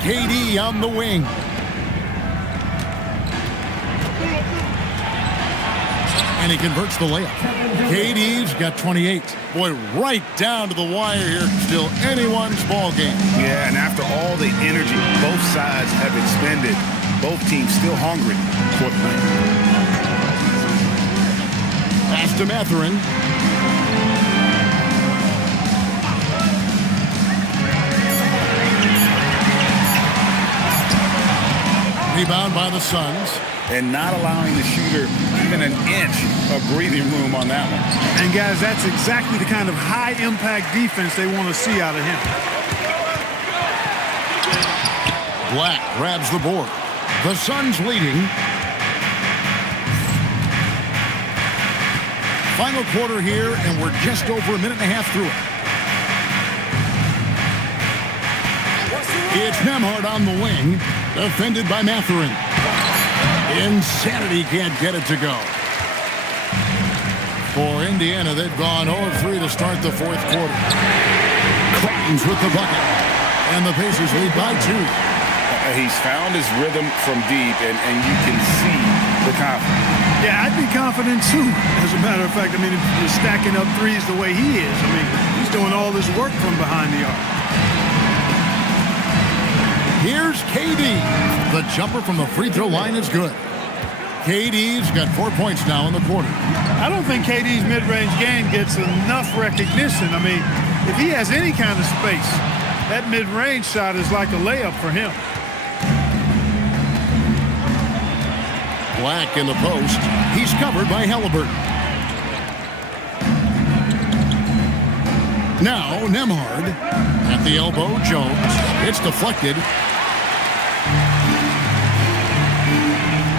KD on the wing. And he converts the layup. KD's got 28. Boy, right down to the wire here. Still anyone's ball game. Yeah, and after all the energy both sides have expended, both teams still hungry for the win. Pass to Mathurin. Rebound by the Suns. And not allowing the shooter even an inch of breathing room on that one. And guys, that's exactly the kind of high-impact defense they want to see out of him. Black grabs the board. The Suns leading. Final quarter here, and we're just over a minute and a half through it. It's Nembhard on the wing, defended by Mathurin. Insanity can't get it to go. For Indiana, they've gone 0-3 to start the fourth quarter. Grimes with the bucket. And the Pacers lead by 2. He's found his rhythm from deep, and you can see the confidence. Yeah, I'd be confident too. As a matter of fact, I mean, if you're stacking up threes the way he is, I mean, he's doing all this work from behind the arc. Here's KD. The jumper from the free throw line is good. KD's got 4 points now in the quarter. I don't think KD's mid-range game gets enough recognition. I mean, if he has any kind of space, that mid-range shot is like a layup for him. Black in the post. He's covered by Halliburton. Now Nembhard at the elbow. Jones. It's deflected.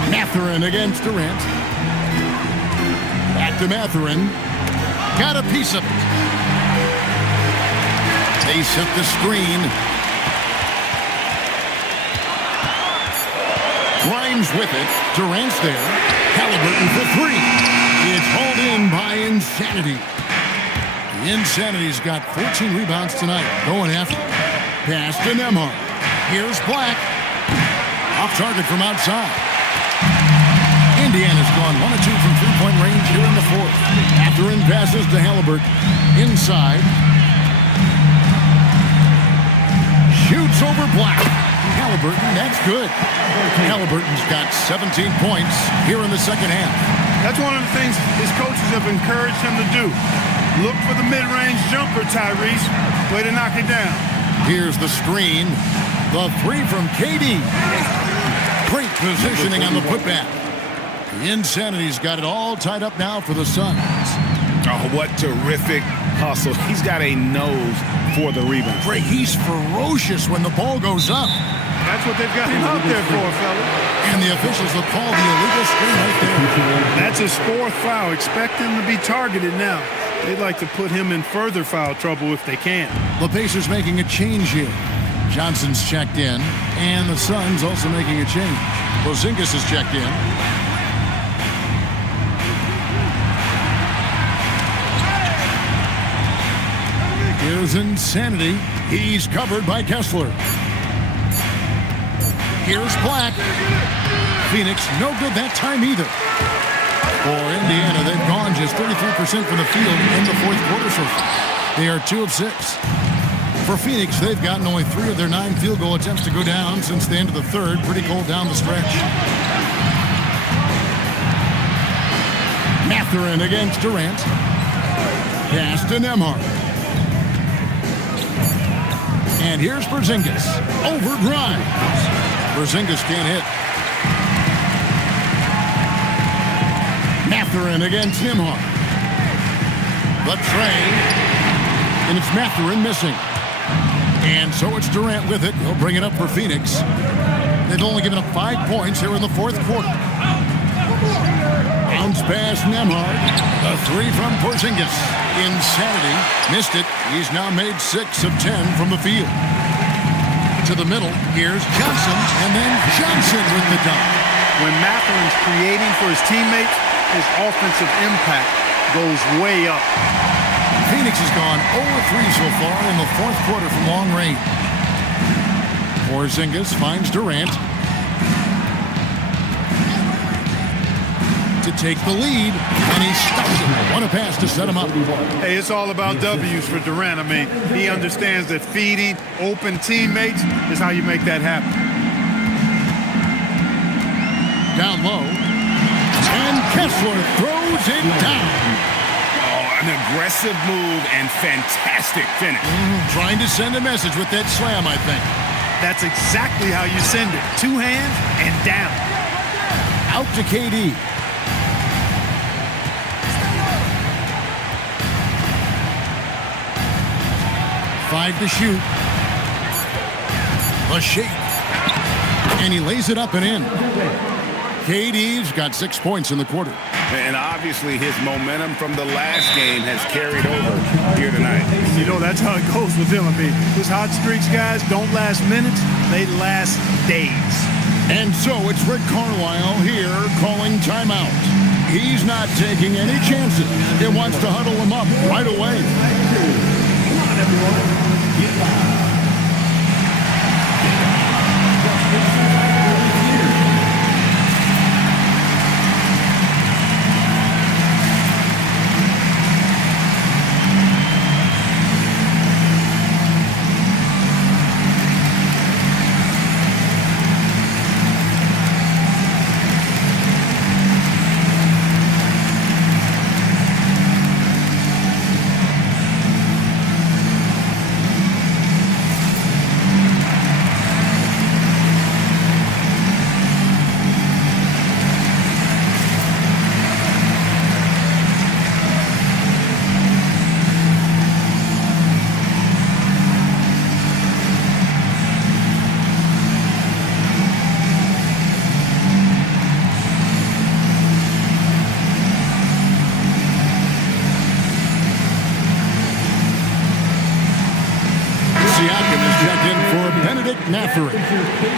Mathurin against Durant. Back to Mathurin. Got a piece of it. They set the screen. Grimes with it. Durant's there. Halliburton for 3. It's hauled in by Insanity. Insanity's got 14 rebounds tonight. Going after it. Pass to Nembhard. Here's Black. Off target from outside. Indiana's gone 1 of 2 from three-point range here in the fourth. Mathurin passes to Halliburton. Inside. Shoots over Black. Halliburton, that's good. Halliburton's got 17 points here in the second half. That's one of the things his coaches have encouraged him to do. Look for the mid-range jumper, Tyrese. Way to knock it down. Here's the screen. The 3 from KD. Great positioning on the putback. The Insanity's got it all tied up now for the Suns. Oh, what terrific hustle. He's got a nose for the rebound. Greg, he's ferocious when the ball goes up. That's what they've got him out there for, fella. And the officials will call the illegal screen right there. That's his 4th foul. Expect him to be targeted now. They'd like to put him in further foul trouble if they can. The Pacers making a change here. Johnson's checked in, and the Suns also making a change. Porzingis is checked in. Here's Insanity. He's covered by Kessler. Here's Black. Phoenix no good that time either. For Indiana, they've gone just 33% from the field in the fourth quarter so far. They are 2 of 6. For Phoenix, they've gotten only 3 of their 9 field goal attempts to go down since the end of the third. Pretty cold down the stretch. Mathurin against Durant. Pass to Nembhard. And here's Porzingis. Over Grimes. Porzingis can't hit. Mathurin against Nembhard. The tray. And it's Mathurin missing. And so it's Durant with it. He'll bring it up for Phoenix. They've only given up 5 points here in the fourth quarter. Bounce pass Nembhard. A 3 from Porzingis. Insanity. Missed it. He's now made 6 of 10 from the field. To the middle. Here's Johnson. And then Johnson with the dunk. When Mathurin's creating for his teammates, his offensive impact goes way up. Phoenix has gone 0-3 so far in the fourth quarter from long range. Porzingis finds Durant to take the lead, and he stops it. What a pass to set him up. Hey, it's all about W's for Durant. I mean, he understands that feeding open teammates is how you make that happen. Down low, and Kessler throws it down. An aggressive move and fantastic finish. Trying to send a message with that slam, I think. That's exactly how you send it. 2 hands and down. Out to KD. Five to shoot. A shake. And he lays it up and in. KD's got 6 points in the quarter. And obviously his momentum from the last game has carried over here tonight. You know, that's how it goes with him. I mean, his hot streaks, guys, don't last minutes. They last days. And so it's Rick Carlisle here calling timeout. He's not taking any chances. He wants to huddle him up right away. Come on, everyone. Get loud.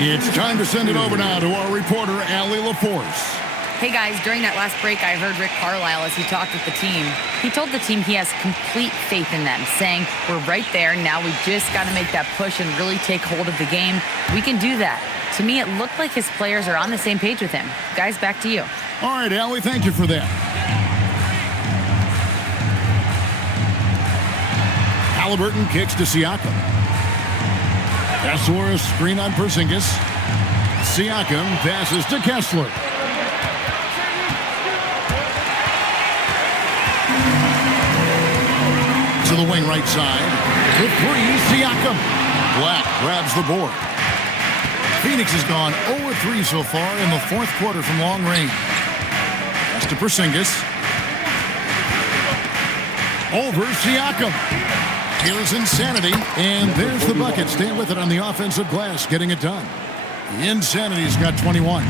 It's time to send it over now to our reporter, Allie LaForce. Hey guys, during that last break, I heard Rick Carlisle as he talked with the team. He told the team he has complete faith in them, saying, we're right there, now we just got to make that push and really take hold of the game. We can do that. To me, it looked like his players are on the same page with him. Guys, back to you. All right, Allie, thank you for that. Halliburton kicks to Siakam. Kessler, a screen on Porzingis. Siakam passes to Kessler. To the wing right side. With 3, Siakam. Black grabs the board. Phoenix has gone 0-3 so far in the fourth quarter from long range. That's to Porzingis. Over Siakam. Here's Insanity, and there's the bucket. Staying with it on the offensive glass, getting it done. Insanity's got 21.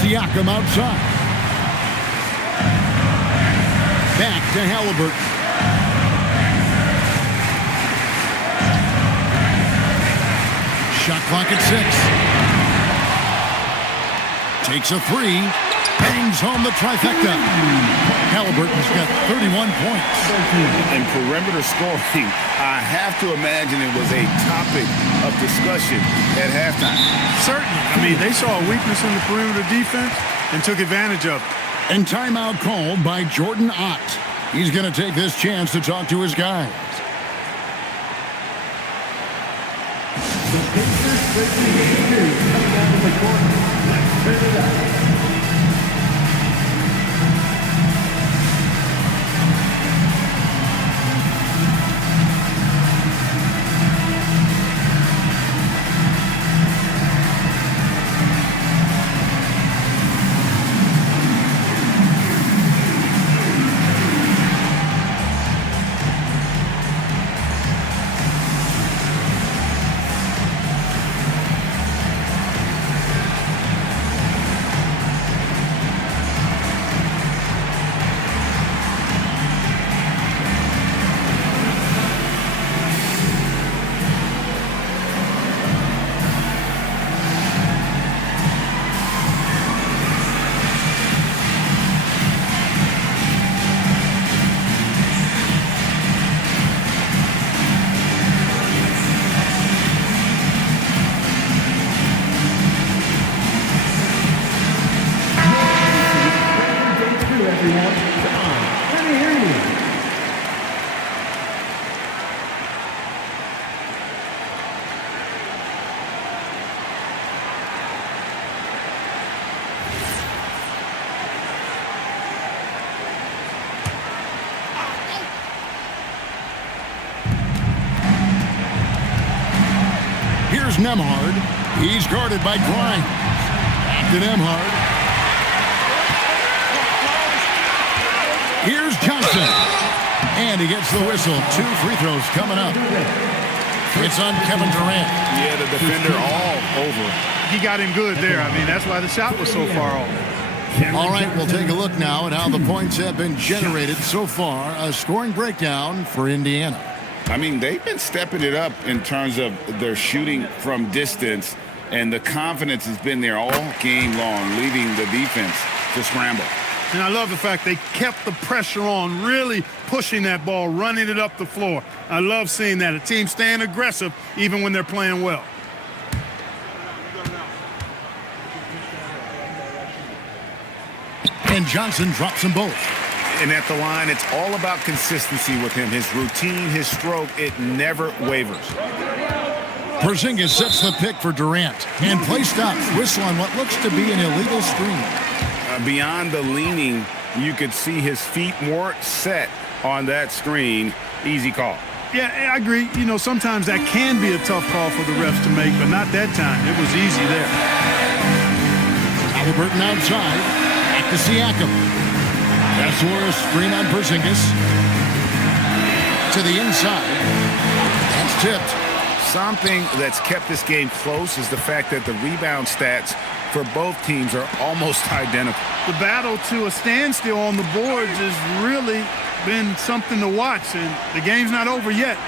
Siakam outside. Back to Halliburton. Shot clock at 6. Takes a 3. Bangs home the trifecta. Halliburton's got 31 points. And perimeter scoring, I have to imagine it was a topic of discussion at halftime. Certainly. I mean, they saw a weakness in the perimeter defense and took advantage of it. And timeout called by Jordan Ott. He's going to take this chance to talk to his guys. The Pacers break the game series coming out of the corner. Let's turn it up. Here's Nembhard. He's guarded by Grimes. Back to Nembhard. Here's Johnson. And he gets the whistle. 2 free throws coming up. It's on Kevin Durant. Yeah, the defender all over. He got him good there. I mean, that's why the shot was so far off. All right, we'll take a look now at how the points have been generated so far. A scoring breakdown for Indiana. I mean, they've been stepping it up in terms of their shooting from distance, and the confidence has been there all game long, leaving the defense to scramble. And I love the fact they kept the pressure on, really pushing that ball, running it up the floor. I love seeing that. A team staying aggressive even when they're playing well. And Johnson drops them both. And at the line, it's all about consistency with him. His routine, his stroke, it never wavers. Porzingis sets the pick for Durant. And play stops. Whistle on what looks to be an illegal screen. Beyond the leaning, you could see his feet more set on that screen. Easy call. Yeah, I agree. You know, sometimes that can be a tough call for the refs to make, but not that time. It was easy there. Halliburton outside. Back to Siakam. That's a screen on Porzingis. To the inside. That's tipped. Something that's kept this game close is the fact that the rebound stats for both teams are almost identical. The battle to a standstill on the boards has really been something to watch, and the game's not over yet.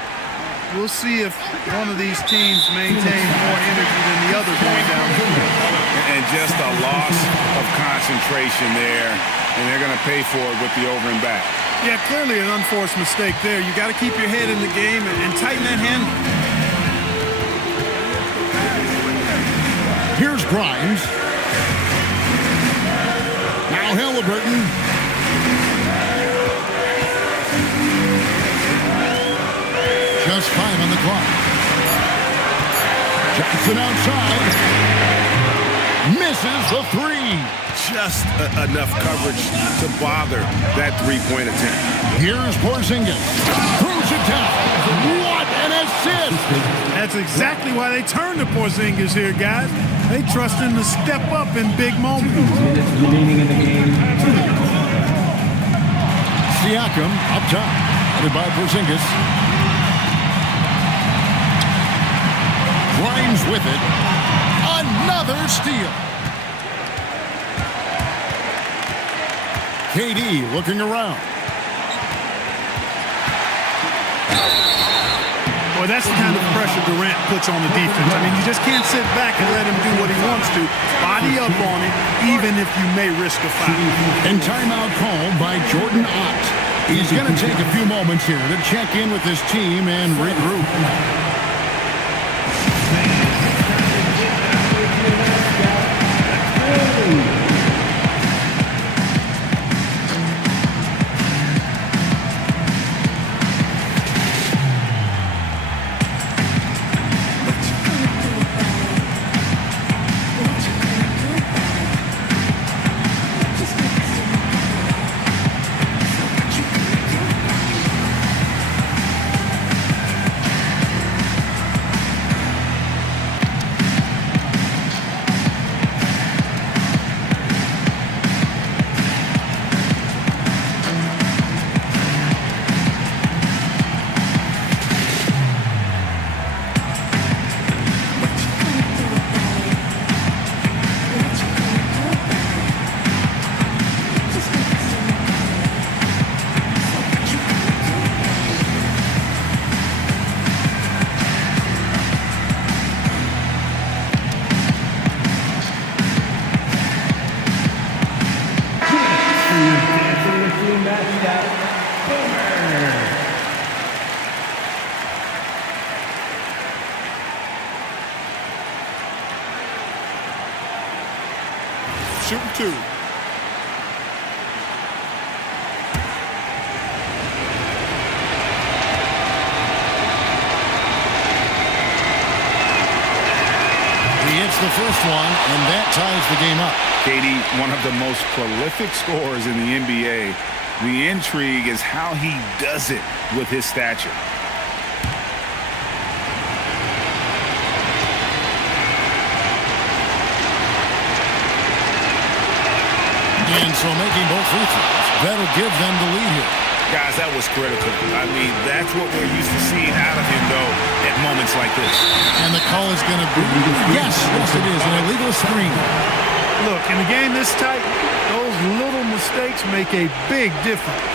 We'll see if one of these teams maintains more energy than the other going down the field. And just a loss of concentration there, and they're going to pay for it with the over and back. Yeah, clearly an unforced mistake there. You got to keep your head in the game and tighten that handle. Here's Grimes. Now Halliburton. Just 5 on the clock. Johnson outside. Misses the 3. Just enough coverage to bother that three-point attempt. Here's Porzingis. Throws it down. What an assist! That's exactly why they turned to Porzingis here, guys. They trust him to step up in big moments. Minutes remaining in the game. Siakam up top. Headed by Porzingis. Grimes with it. Another steal. KD looking around. Boy, that's the kind of pressure Durant puts on the defense. I mean, you just can't sit back and let him do what he wants to. Body up on it, even if you may risk a foul. And timeout called by Jordan Ott. He's going to take a few moments here to check in with his team and regroup. Shooting two. He hits the first one, and that ties the game up. KD, one of the most prolific scorers in the NBA. The intrigue is how he does it with his stature. And so making both free throws, that'll give them the lead here. Guys, that was critical. I mean, that's what we're used to seeing out of him, though, at moments like this. And the call is going to be, yes, it is, an illegal screen. Look, in a game this tight, those little mistakes make a big difference.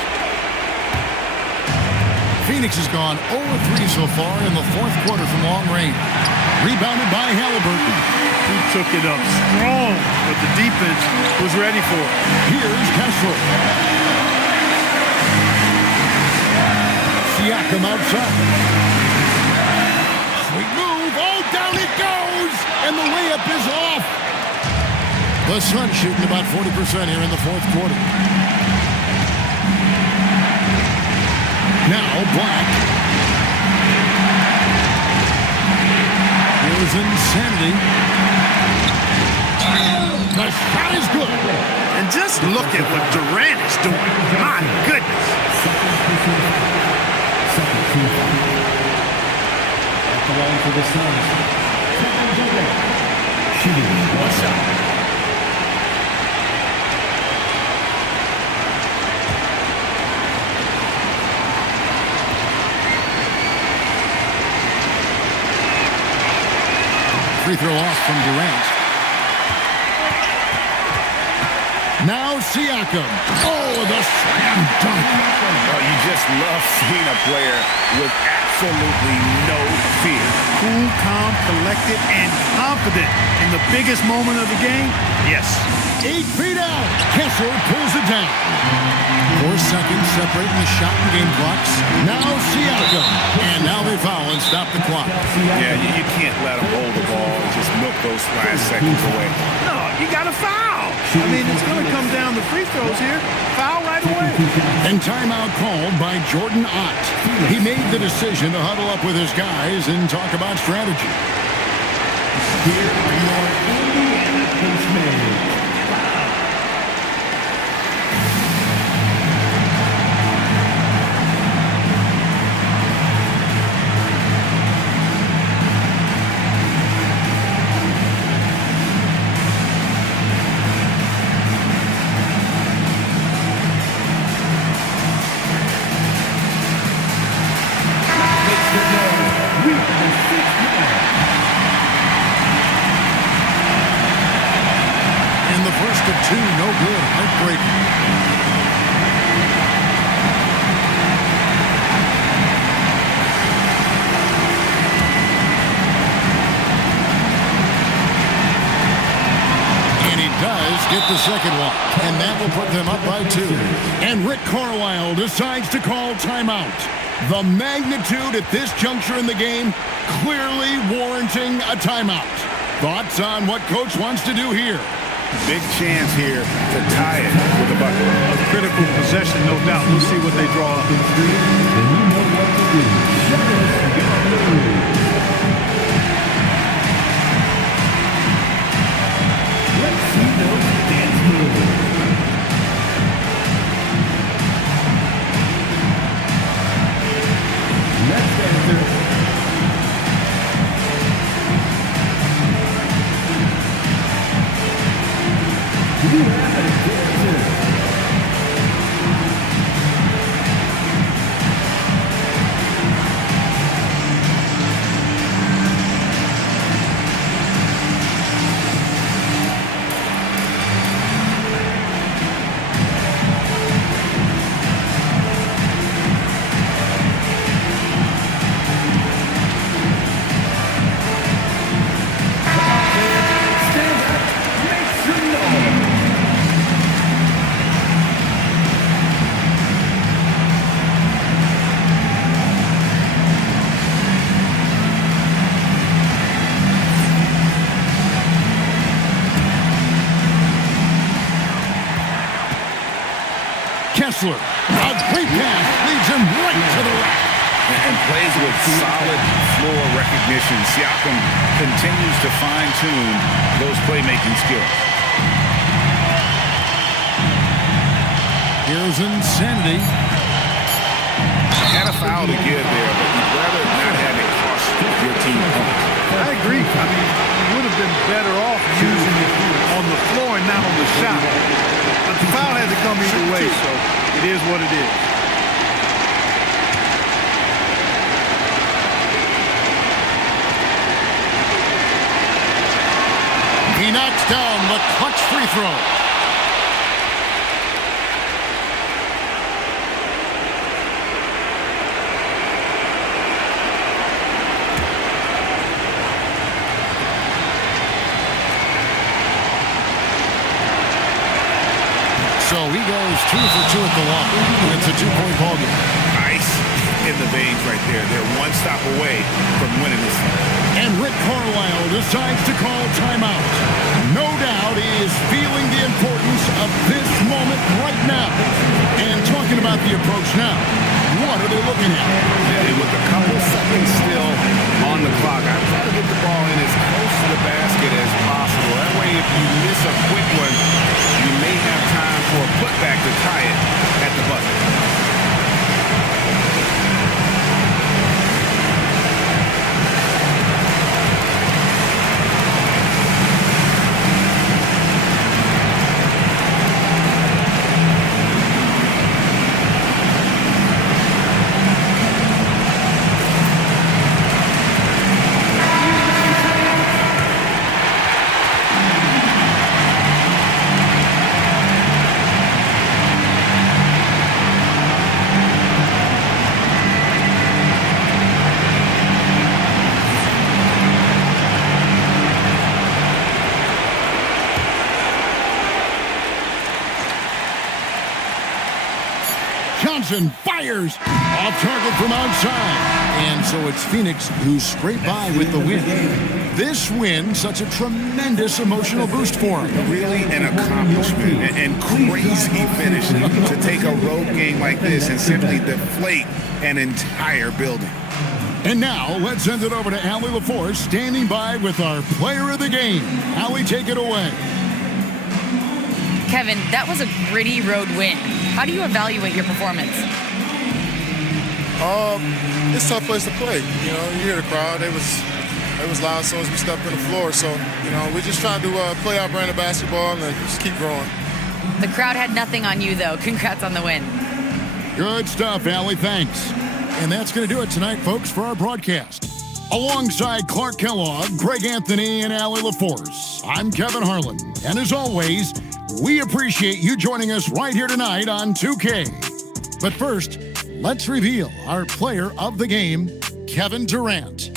Phoenix has gone 0-3 so far in the fourth quarter from long range. Rebounded by Halliburton. He took it up strong, but the defense was ready for it. Here's Kessler. Siakam outside. Sweet move. Oh, down it goes. And the layup is off. The Suns shooting about 40% here in the fourth quarter. Now Black. Here's insanity. The shot is good. And just look at what Durant is doing. My goodness. At the line for the Suns. Shooting one shot. Free throw off from Durant. Now Siakam. Oh, the slam dunk. Oh, you just love seeing a player with absolutely no fear. Cool, calm, collected, and confident in the biggest moment of the game. Yes. 8 feet out. Kessler pulls it down. 4 seconds separating the shot and game clocks. Now Siakam. And now they foul and stop the clock. Yeah, you can't let them hold the ball and just milk those last seconds away. No, you got to foul. I mean, it's going to come down to free throws here. Foul right away. And timeout called by Jordan Ott. He made the decision to huddle up with his guys and talk about strategy. Here are your Indiana Coachman. the second one, and that will put them up by 2. And Rick Carlisle decides to call timeout. The magnitude at this juncture in the game clearly warranting a timeout. Thoughts on what Coach wants to do here? Big chance here to tie it with a bucket. A critical possession, no doubt. We'll see what they draw up. And you know what to do. Shut us down. Let's see those dance moves. Next answer. You have a dancer. Kessler, a great pass, leads him right to the rack. And plays with solid floor recognition. Siakam continues to fine-tune those playmaking skills. Here's Insanity. Had a foul to give there, but you'd rather not have it cost your team points. I agree. I mean, you would have been better off using it on the floor and not on the shot. But the foul had to come either way, so it is what it is. He knocks down the clutch free throw. So he goes 2 for 2 at the line. It's a 2-point ball game. Ice in the veins right there. They're one stop away from winning this. And Rick Carlisle decides to call timeout. No doubt he is feeling the importance of this moment right now. And talking about the approach now, what are they looking at? And with a couple seconds still on the clock, I try to get the ball in as close to the basket as possible. That way, if you miss a quick one, you may have time for a putback to tie it at the buzzer. Johnson fires off target from outside. And so it's Phoenix who scraped by with the win. This win, such a tremendous emotional boost for him. Really an accomplishment and crazy finish to take a road game like this and simply deflate an entire building. And now, let's send it over to Allie LaForce, standing by with our player of the game. Allie, take it away. Kevin, that was a gritty road win. How do you evaluate your performance? It's a tough place to play. You know, you hear the crowd. It was loud as soon as we stepped on the floor. So, you know, we're just trying to play our brand of basketball and just keep growing. The crowd had nothing on you, though. Congrats on the win. Good stuff, Allie. Thanks. And that's going to do it tonight, folks, for our broadcast. Alongside Clark Kellogg, Greg Anthony, and Allie LaForce, I'm Kevin Harlan. And as always, we appreciate you joining us right here tonight on 2K. But first, let's reveal our player of the game, Kevin Durant.